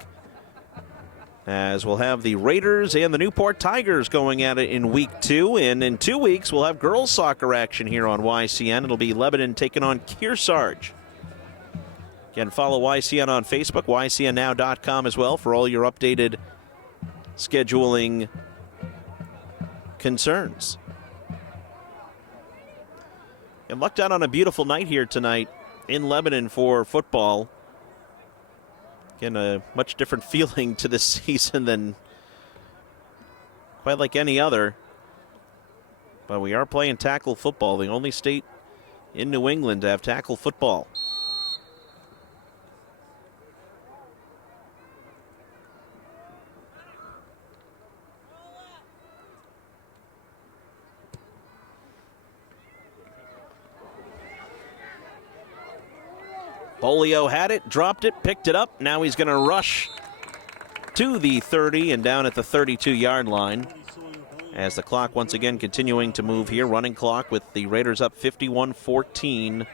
as we'll have the Raiders and the Newport Tigers going at it in week 2. And in 2 weeks, we'll have girls soccer action here on YCN. It'll be Lebanon taking on Kearsarge. Again, follow YCN on Facebook, YCNnow.com as well, for all your updated scheduling concerns. And lucked out on a beautiful night here tonight in Lebanon for football. Again, a much different feeling to this season than quite like any other. But we are playing tackle football, the only state in New England to have tackle football. Bolio had it, dropped it, picked it up. Now he's going to rush to the 30 and down at the 32-yard line. As the clock once again continuing to move here. Running clock with the Raiders up 51-14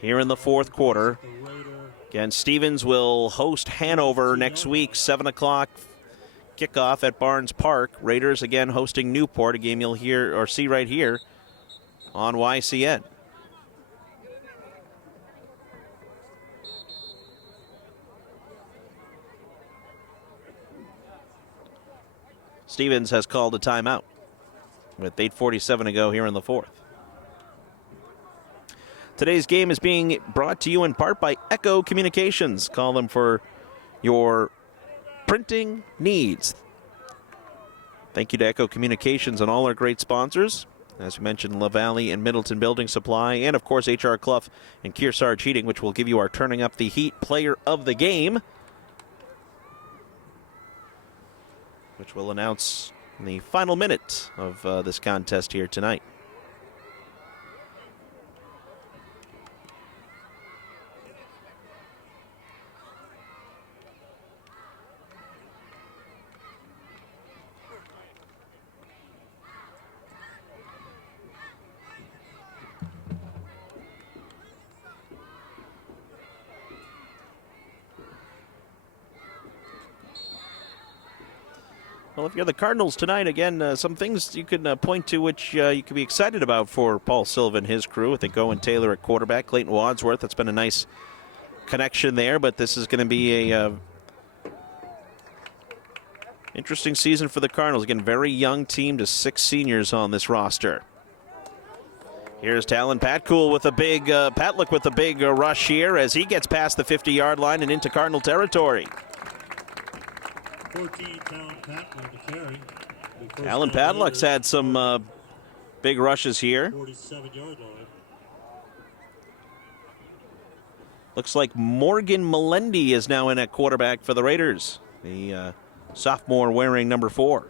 here in the fourth quarter. Again, Stevens will host Hanover next week, 7 o'clock kickoff at Barnes Park. Raiders again hosting Newport, a game you'll hear or see right here on YCN. Stevens has called a timeout with 8:47 to go here in the fourth. Today's game is being brought to you in part by Echo Communications. Call them for your printing needs. Thank you to Echo Communications and all our great sponsors. As we mentioned, La Valley and Middleton Building Supply, and of course H.R. Clough and Kearsarge Heating, which will give you our Turning Up the Heat player of the game, which will announce the final minute of this contest here tonight. Well, if you're the Cardinals tonight, again, some things you can point to which you can be excited about for Paul Silva and his crew. I think Owen Taylor at quarterback, Clayton Wadsworth. That's been a nice connection there, but this is going to be a interesting season for the Cardinals. Again, very young team to 6 seniors on this roster. Here's Talon Patcool with a big, Patlick with a big rush here as he gets past the 50-yard line and into Cardinal territory. 14, Talon Patlick to carry. Alan Padlock's had some big rushes here. 47-yard line. Looks like Morgan Melendi is now in at quarterback for the Raiders. The sophomore wearing number 4.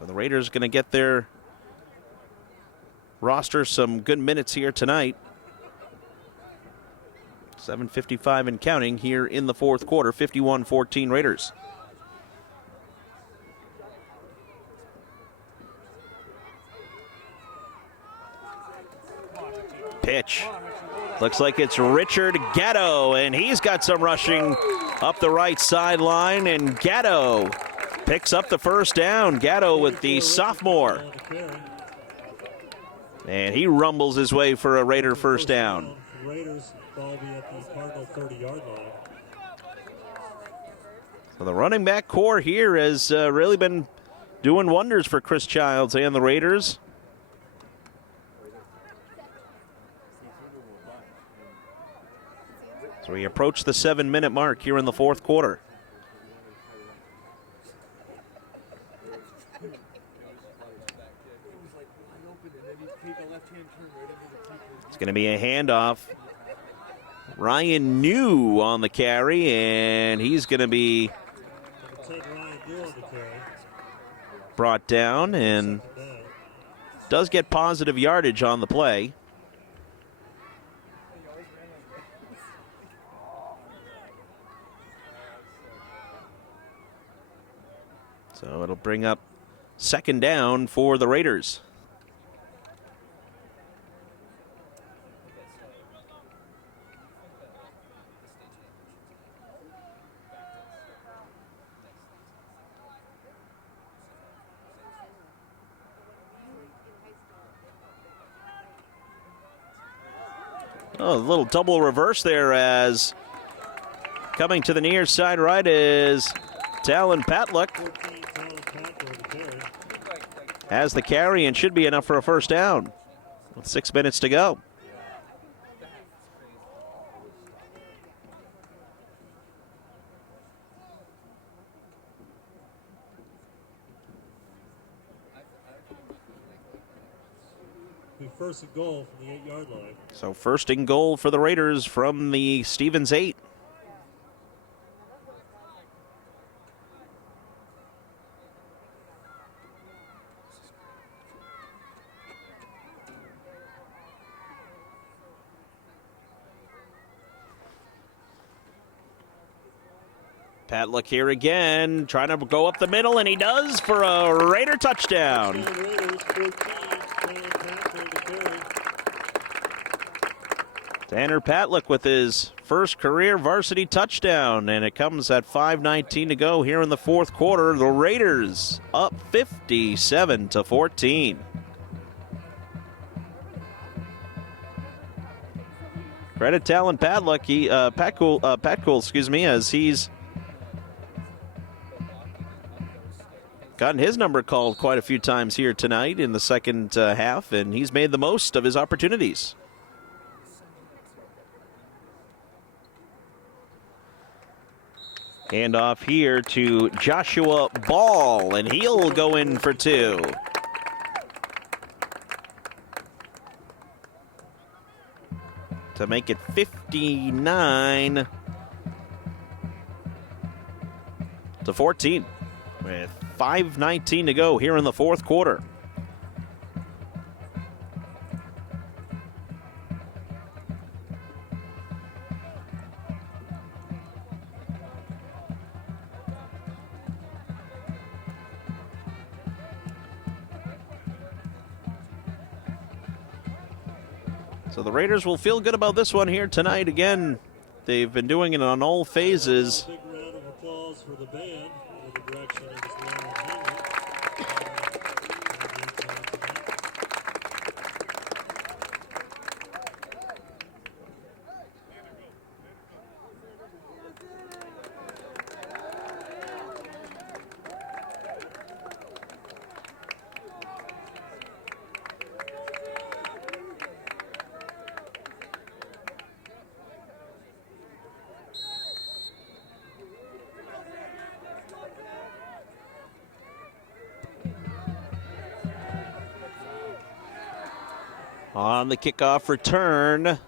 So the Raiders going to get their roster some good minutes here tonight. 7:55 and counting here in the fourth quarter. 51-14 Raiders. Pitch. Looks like it's Richard Gatto, and he's got some rushing up the right sideline, and Gatto picks up the first down. Gatto with the sophomore. And he rumbles his way for a Raider first down. Raiders ball be at the Cardinal 30-yard line. So the running back core here has really been doing wonders for Chris Childs and the Raiders. So we approach the 7-minute mark here in the fourth quarter. It's going to be a handoff. Ryan New on the carry, and he's going to be brought down and does get positive yardage on the play. So it'll bring up second down for the Raiders. Oh, a little double reverse there as coming to the near side right is Talon Patlick. Has the carry and should be enough for a first down with 6 minutes to go. First and goal from the 8-yard line. So first and goal for the Raiders from the Stevens 8. Patlick here again, trying to go up the middle, and he does for a Raider touchdown. Tanner Patlick with his first career varsity touchdown, and it comes at 5:19 to go here in the fourth quarter. The Raiders up 57-14. Credit Talon Patlick, Patcool, as he's gotten his number called quite a few times here tonight in the second half, and he's made the most of his opportunities. Handoff here to Joshua Ball, and he'll go in for two. To make it 59-14 with 5:19 to go here in the fourth quarter. So the Raiders will feel good about this one here tonight. Again, they've been doing it on all phases. Big round of applause for the band under the direction of Mr. Larry Henry. On the kickoff return.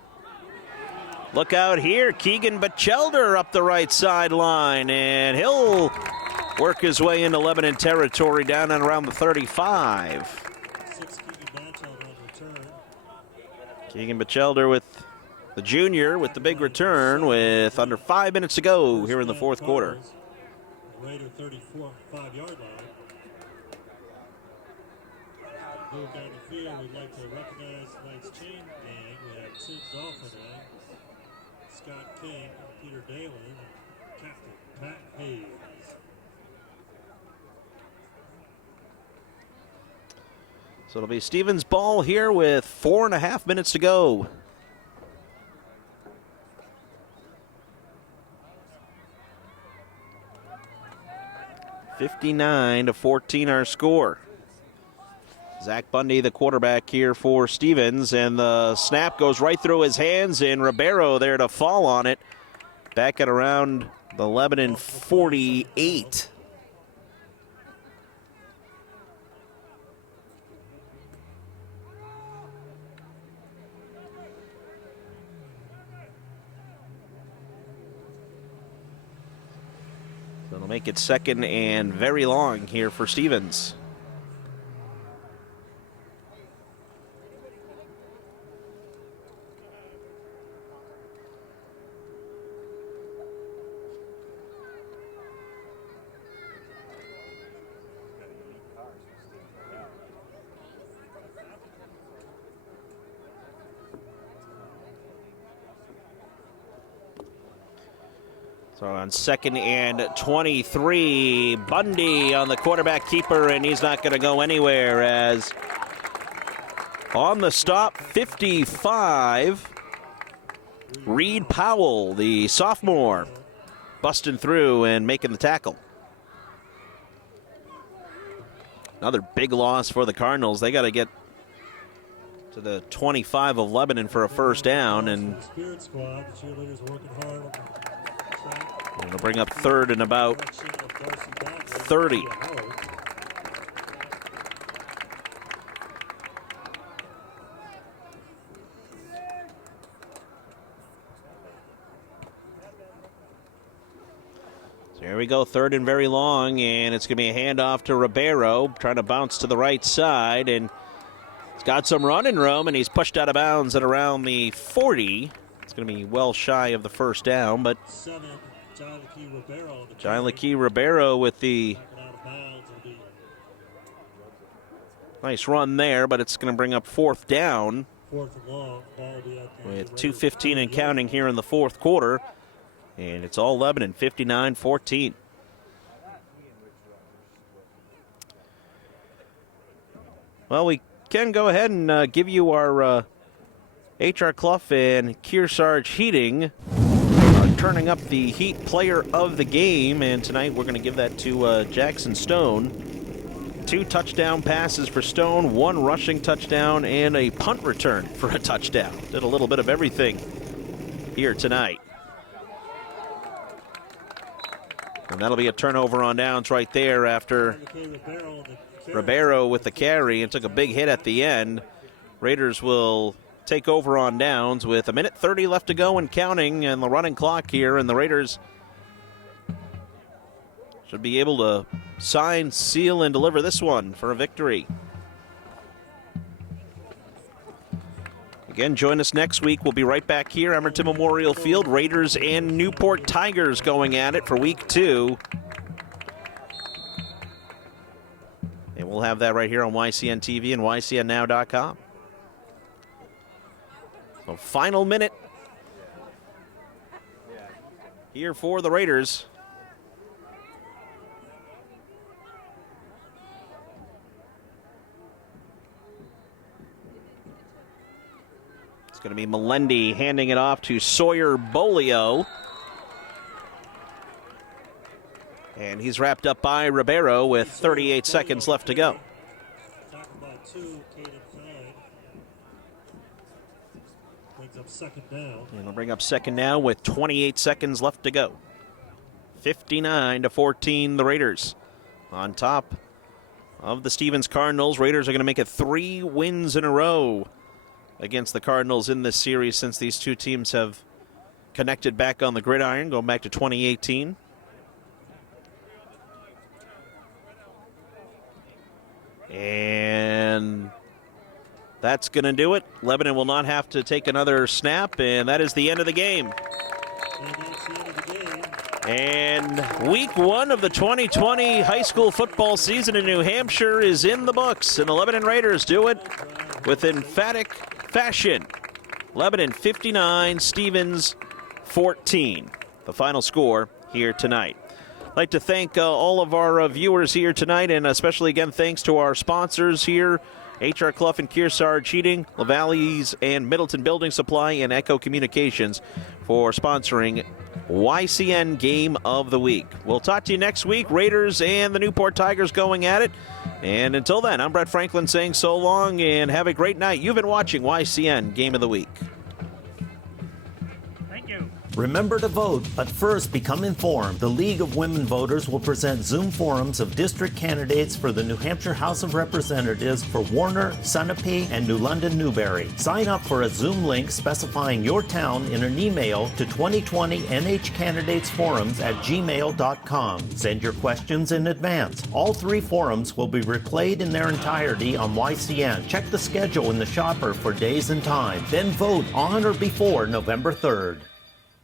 Look out here, Keegan Batchelder up the right sideline, and he'll work his way into Lebanon territory down and around the 35. 6 Keegan Batchelder on return. Keegan Batchelder with the junior with the big return with under 5 minutes to go here in the fourth quarter. Raider 34-5-yard line. Move down the field, we'd like to recognize tonight's chain gang. We have Tim Dolphin, Scott King, Peter Dalen, Captain Pat Hayes. So it'll be Stevens' ball here with 4.5 minutes to go. (59-14) our score. Zach Bundy, the quarterback here for Stevens, and the snap goes right through his hands, and Ribeiro there to fall on it. Back at around the Lebanon 48. So it'll make it second and very long here for Stevens. So on second and 23, Bundy on the quarterback keeper, and he's not going to go anywhere as on the stop, 55, Reed Powell, the sophomore, busting through and making the tackle. Another big loss for the Cardinals. They got to get to the 25 of Lebanon for a first down, and Spirit squad, the cheerleaders working hard. it'll bring up third and about 30. So here we go, third and very long, and it's going to be a handoff to Ribeiro, trying to bounce to the right side, and he's got some running room, and he's pushed out of bounds at around the 40. It's going to be well shy of the first down, but John Leakey Ribeiro with the nice run there, but it's going to bring up fourth down. 4th and long. Ball will be at the With Raiders' 2:15 and 40. counting here in the fourth quarter. And it's all Lebanon, 59-14. Well, we can go ahead and give you our H.R. Clough and Kearsarge Heating are turning up the Heat Player of the Game. And tonight we're going to give that to Jackson Stone. 2 touchdown passes for Stone, 1 rushing touchdown, and a punt return for a touchdown. Did a little bit of everything here tonight. And that'll be a turnover on downs right there after Ribeiro with the carry and took a big hit at the end. Raiders will take over on downs with 1:30 left to go and counting and the running clock here, and the Raiders should be able to sign, seal, and deliver this one for a victory. Again, join us next week. We'll be right back here, Emerton Memorial Field. Raiders and Newport Tigers going at it for week 2. And we'll have that right here on YCN TV and YCNNow.com. So final minute here for the Raiders. Going to be Melendi handing it off to Sawyer Bolio. And he's wrapped up by Ribeiro with 38 seconds left to go. Talk about 2, Caden Hyde. Brings up second down. And they'll bring up second now with 28 seconds left to go. 59-14, the Raiders on top of the Stevens Cardinals. Raiders are going to make it 3 wins in a row against the Cardinals in this series since these two teams have connected back on the gridiron, going back to 2018. And that's going to do it. Lebanon will not have to take another snap, and that is the end of the game. And that's the end of the game. And week 1 of the 2020 high school football season in New Hampshire is in the books, and the Lebanon Raiders do it with emphatic fashion. Lebanon 59, Stevens 14. The final score here tonight. I'd like to thank all of our viewers here tonight, and especially again thanks to our sponsors here, H.R. Clough and Kearsarge Heating, LaValleys and Middleton Building Supply, and Echo Communications for sponsoring YCN Game of the Week. We'll talk to you next week. Raiders and the Newport Tigers going at it. And until then, I'm Brett Franklin saying so long and have a great night. You've been watching YCN Game of the Week. Thank you. Remember to vote, but first become informed. The League of Women Voters will present Zoom forums of district candidates for the New Hampshire House of Representatives for Warner, Sunapee, and New London Newbury. Sign up for a Zoom link specifying your town in an email to 2020nhcandidatesforums@gmail.com. Send your questions in advance. All 3 forums will be replayed in their entirety on YCN. Check the schedule in the shopper for days and time. Then vote on or before November 3rd.